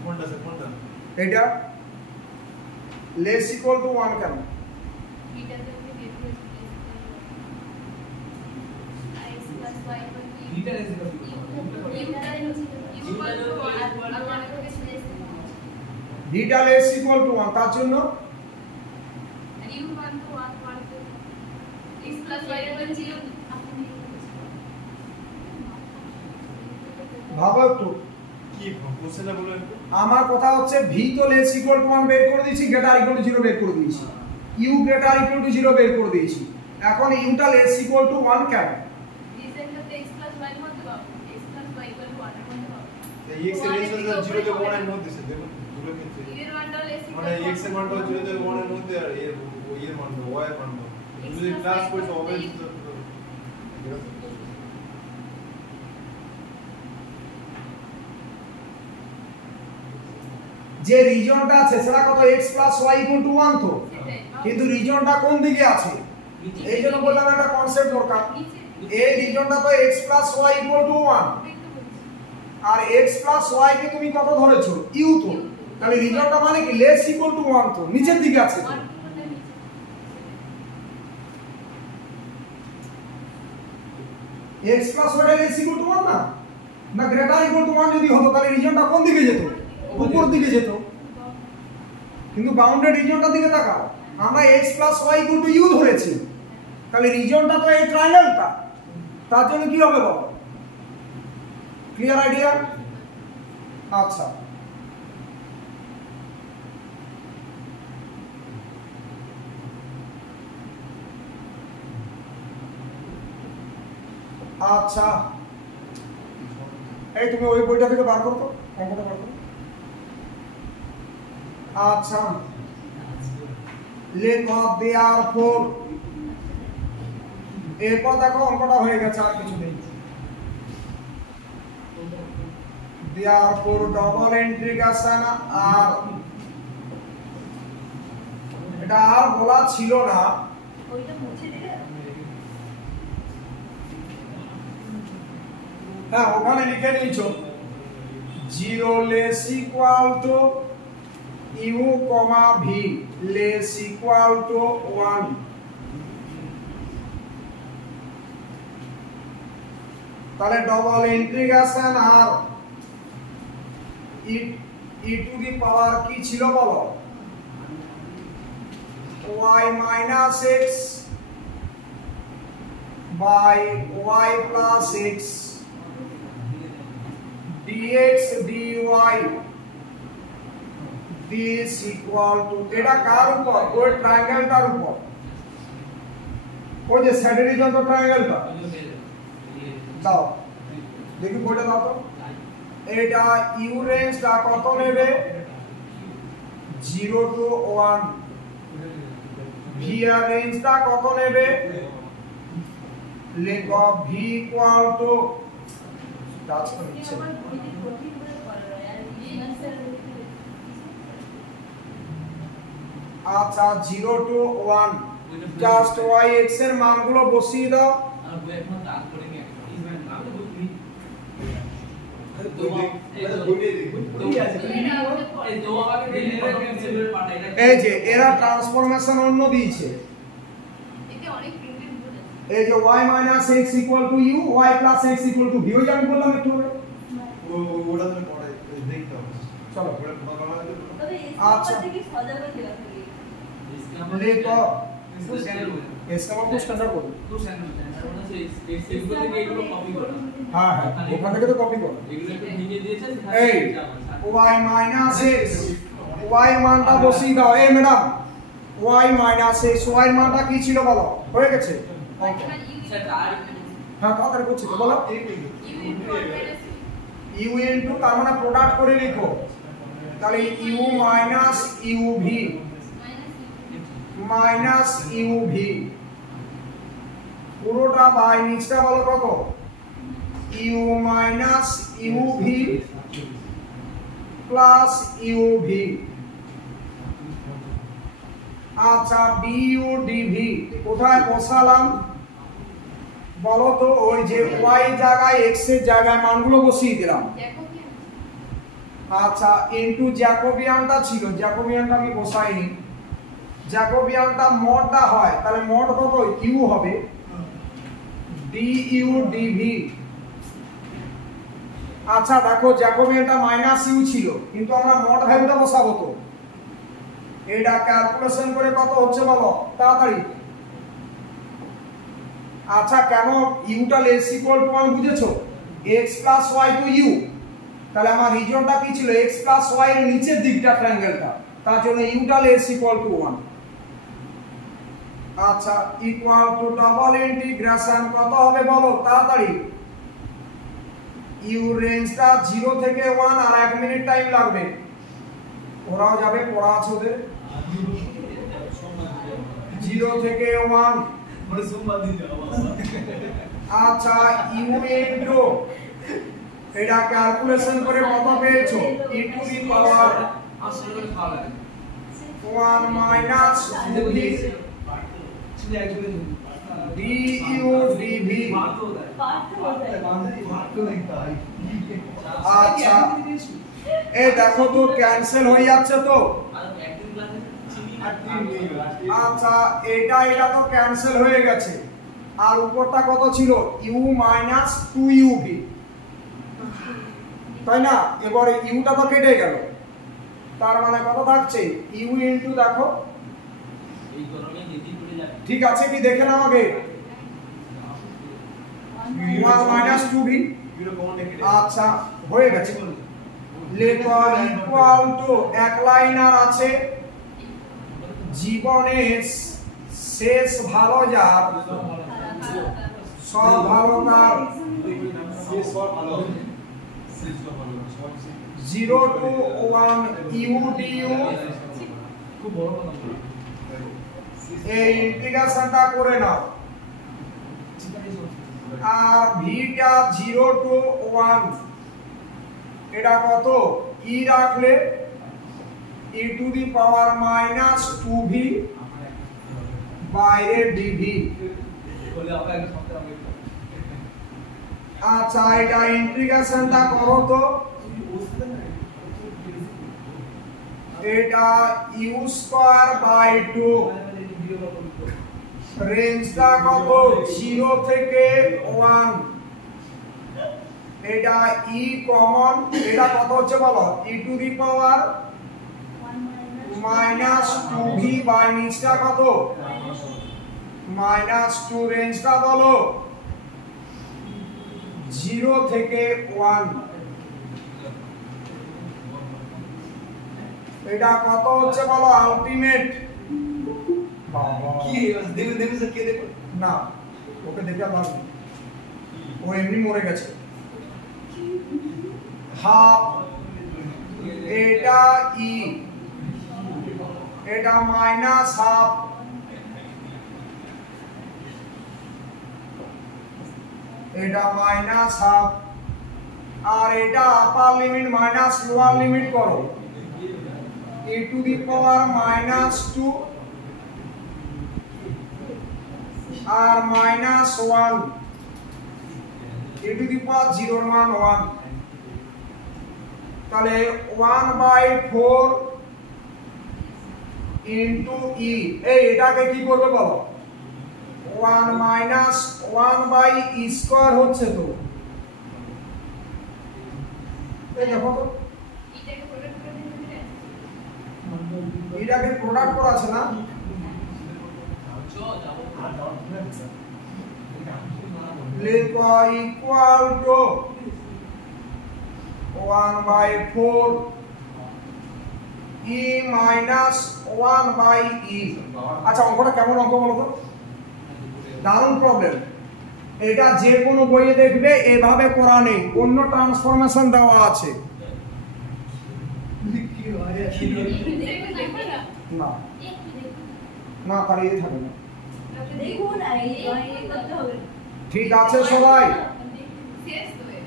কোনটা স্যার কোনটা এটা লেস ইকুয়াল টু 1 কেন ভিটা লেস ভিটা লেস ইকুয়াল টু 1 তার জন্য ভাবো একটু কি কোশ্চেনটা বলো একটু আমার কথা হচ্ছে ভি তো লেস ইকুয়াল টু 1 বের করে দিয়েছি গ্রেটার ইকুয়াল টু 0 বের করে দিয়েছি ইউ গ্রেটার ইকুয়াল টু 0 বের করে দিয়েছি এখন ইউটা লেস ইকুয়াল টু 1 কেন x এর রেঞ্জ হচ্ছে 0 থেকে 1 এর মধ্যে স্যার দেখুন দুটো ক্ষেত্রে মানে x এর মানটা 0 থেকে 1 এর মধ্যে আর এর মানটা y এর মানটা যদি ক্লাস করতে হবে যে রিজনটা আছে সেটা কত x y 1 তো কিন্তু রিজনটা কোন দিকে আছে এই জন্য বললাম একটা কনসেপ্ট দরকার এই রিজনটা তো x y 1 আর x y কে তুমি কত ধরেছো u তো তাহলে রিজনটা মানে কি লেস ইকুয়াল টু 1 তো নিচের দিকে আছে তো x y less equal to 1 না না গ্রেটার ইকুয়াল টু 1 যদি হতো তাহলে রিজনটা কোন দিকে যেত উপর দিকে যেত কিন্তু বাউন্ডেড রিজনটার দিকে তাকাও আমরা x y u ধরেছি তাহলে রিজনটা তো এই ট্রায়াঙ্গেলটা তার জন্য কি হবে বলো ক্লিয়ার আইডিয়া আচ্ছা আচ্ছা এই তুমি ওই বইটা থেকে বার করো তো অঙ্কটা বার করো আচ্ছা লেখো therefore এরপর দেখো অঙ্কটা হয়ে গেছে আর কিছু নেই therefore ডবল ইন্টিগ্রেশন আর এটা আর বলা ছিল না ওইটা মুছে দিলে হ্যাঁ ওখানে লিখে নিয়েছো 0 less equal to u, v less equal to 1 তাহলে ডবল ইন্টিগ্রেশন আর e টু দি পাওয়ার কি ছিল বলো y minus x by y plus x dx dy this equal to এটা কার উপর ওই ট্রায়াঙ্গেলটার উপর ওই যে স্যাটিরিজম তো ট্রায়াঙ্গেলটা দাও দেখি বইটা দাও তো এটা ইউ রেঞ্জটা কত নেবে 0 to 1 ভি এর রেঞ্জটা কত নেবে লেখো ভি ইকুয়াল টু টাচ করছে আমার বইতে কঠিন করে করো यार ইনসার আচ্ছা 0 to 1 জাস্ট y x এর মানগুলো বসিয়ে দাও আর বই এখন টাচ করেনি একটা ইভেন্ট না তো বুঝলি এই যে এরা ট্রান্সফরমেশন অন্য দিয়েছে এতে অনেক প্রিন্টেড ভুল আছে এই যে y - x = u y + x = v ওই যে আমি বললাম একটু আগে। ওটা তুমি পড়ে দেখতে হবে চলো ওটা বাংলা তবে আচ্ছা। এসে থেকে সজা করে দেওয়া থাকে লেখো इसका मतलब स्टैंडर्ड बोल तो स्टैंडर्ड होना चाहिए इस सिंपल থেকে এগুলো কপি করো হ্যাঁ হ্যাঁ ওখান থেকে তো কপি করো এগুলো একটু ভেঙে দিয়েছে এই y - x y মানটা বসিয়ে দাও এই ম্যাডাম y - x y মানটা কি ছিল বলো হয়ে গেছে স্যার আর হ্যাঁ তাড়াতাড়ি করছি তো বলো u ইনটু তার মানে প্রোডাক্ট করে লিখো তাহলে u - uv মাইনাস uv পুরোটা বাই নিচটা বলো কত u minus uv plus uv আচ্ছা du dv কোথায় বসালাম বলো তো ওই যে y জায়গায় x এর জায়গায় মানগুলো বসিয়ে দিলাম আচ্ছা ইনটু জ্যাকোবিয়ানটা ছিল জ্যাকোবিয়ানটা আমি বসাইনি জ্যাকোবিয়ানটা মডটা হয় তাহলে মড কত u হবে du dv আচ্ছা দেখো জ্যাকোবিয়ানটা -u ছিল কিন্তু আমরা মড ভ্যালুটা বসাবো তো এটা ক্যালকুলেশন করে কত হচ্ছে বলো তাড়াতাড়ি আচ্ছা কেন ইউটা লেস ইকুয়াল টু 1 বুঝেছো x + y টু u তাহলে আমার রিজনটা কি ছিল x + y এর নিচের দিকটা ট্রায়াঙ্গেলটা তার জন্য ইউটা লেস ইকুয়াল টু 1 আচ্ছা ইকুয়াল টু ডাবল ইন্টিগ্রেশন কত হবে বলো তাড়াতাড়ি ইউ রেঞ্জটা 0 থেকে 1 আর 1 মিনিট টাইম লাগবে ওরাও যাবে পড়া আছে ওদের 0 থেকে 1 মানে সোমবার দিন যাও আচ্ছা ইউ ইনটু এটা ক্যালকুলেশন করে কত পেয়েছো e টু দি পাওয়ার আসলে করে খাওয়া লাগে 1 মাইনাস uv ছিল একজনের du dv মার তো দেয় পার্ট তো বলতে মার তো দেখতে হয় আচ্ছা এই দেখো তো ক্যান্সেল হয়ে যাচ্ছে তো আর একদিন ক্লাসে চিনি আর তিন নেই আচ্ছা এটা তো ক্যান্সেল হয়ে গেছে আর উপরটা কত ছিল u মাইনাস 2uv তাই না এবারে ইউটা তো কেটে গেল তার মানে কত থাকছে u ইনটু দেখো এই গরমে নিজে পড়ে যাবে ঠিক আছে কি দেখে নাও আগে 1 মাইনাস 2v ভিডিও কমন কেটে আচ্ছা হয়ে গেছে লেখো ইকুয়াল টু এক লাইনার আছে জীবনের শেষ ভালো যার সব ভালো তার শেষ হওয়ার ভালো শেষ হওয়ার ভালো সব শেষ 0 to 1 u du খুব বড় কথা এই ইন্টিগ্রেশনটা করে নাও আর ভিটা 0 টু 1 এটা কত ই রাখলে e to the power minus 2v বাইরে dv আচ্ছা এটা ইন্টিগ্রেশনটা করো তো এটা u স্কয়ার বাই 2 রেঞ্জটা কত 0 থেকে 1 এটা e কমন এটা কত হচ্ছে বলো e to the power minus 2v by নিচটা কত মাইনাস 2 রেঞ্জটা বলো 0 থেকে 1 এটা কত হচ্ছে বলো আলটিমেট কি দেখে দেখে স্যার কে দেখো না ওকে দেখে লাভ নেই ও এমনি মরে গেছে হাফ এটা ই এটা মাইনাস হাফ এটা মাইনাস হাফ আর এটা upper limit minus lower limit করো e to the power minus 2 আর minus 1 e to the power 0 এর মান 1 তাহলে 1/4 ইনটু e এই এটাকে কি করবে বলো 1 মাইনাস 1/e স্কয়ার হচ্ছে তো এই দেখো তো এটাকে প্রোডাক্ট করা আছে না লেখো equal to 1/4 e minus 1/e আচ্ছা অঙ্কটা কেমন অঙ্ক বলো তো দারুণ প্রবলেম এটা যে কোনো বইয়ে দেখবে এভাবে করা নেই অন্য ট্রান্সফরমেশন দেওয়া আছে না না পারিয়ে থাকবে না দেখুন এই করতে হবে ঠিক আছে সবাই শেষ তো এর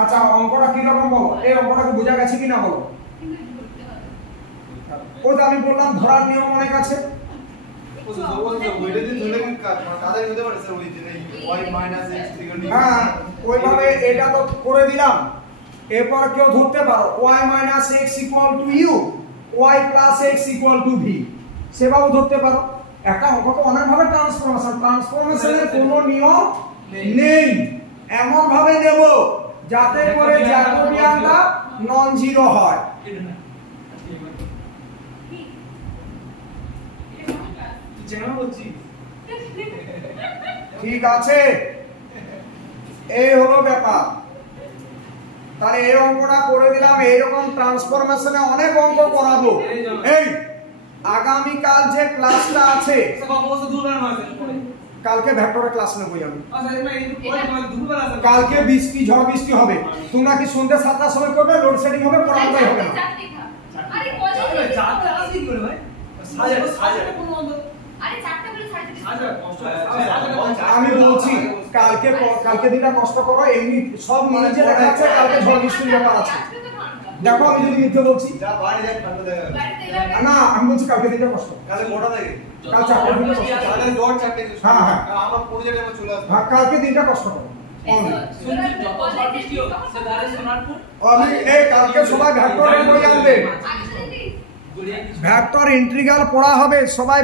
আচ্ছা অঙ্কটা কি রকম বলো এই অঙ্কটা কি বোঝা গেছে কিনা বলো কিন্তু ধরতে হবে ওই তো আমি বললাম ধরার নিয়ম অনেক আছে ও তো ওইটা দিয়ে ধরে কি কাদের হতে পারে স্যার ওই যে y - x = হ্যাঁ ওইভাবে এটা তো করে দিলাম এরপর কেউ ধরতে পারো y - x = u y + x = v সেভাবে ধরতে পারো একটা অঙ্ককে অনেকভাবে ট্রান্সফরমেশনের কোনো নিয়ম নেই এমন ভাবে নেব যাতে করে জ্যাকোবিয়ানটা নন জিরো হয় ঠিক আছে এই হলো ব্যাপার তাহলে এই অঙ্কটা করে দিলাম এইরকম ট্রান্সফরমেশনে অনেক অঙ্ক করাবো এই আগামী কাল যে ক্লাসটা আছে কালকে ভেক্টরের ক্লাস নেবো আমি কালকে বৃষ্টি ঝড় বৃষ্টি হবে তোমরা কি সন্ধ্যা 7টার সময় করবে লোড সেটিং হবে পড়ানোই হবে না আরে কজন চারটা আসি করে ভাই সাজা কোনো অন্ধ আরে চারটা বলে সাজা আমি বলছি কালকে দিনটা কষ্ট করো এমনি সব নিচে লেখা আছে কালকে ঝড় বৃষ্টির ব্যাপার আছে দেখো আমি যদি মিথ্যে বলছি যা বাড়ি যা ঠান্ডা দেখা যাবে না আমি বলছি কালকে দিনটা কষ্ট কালে মোটা থাকে কাল চারটার দিনটা কষ্ট তাহলে দৌড় চারটে হ্যাঁ, হ্যাঁ। আমরা পড়ে যেতে আমরা চলে আসবো হ্যাঁ কালকে দিনটা কষ্ট করো আমি এই কালকে সবাই ভেক্টর বই আনবে ভেক্টর ইন্টিগ্রাল পড়া হবে সবাই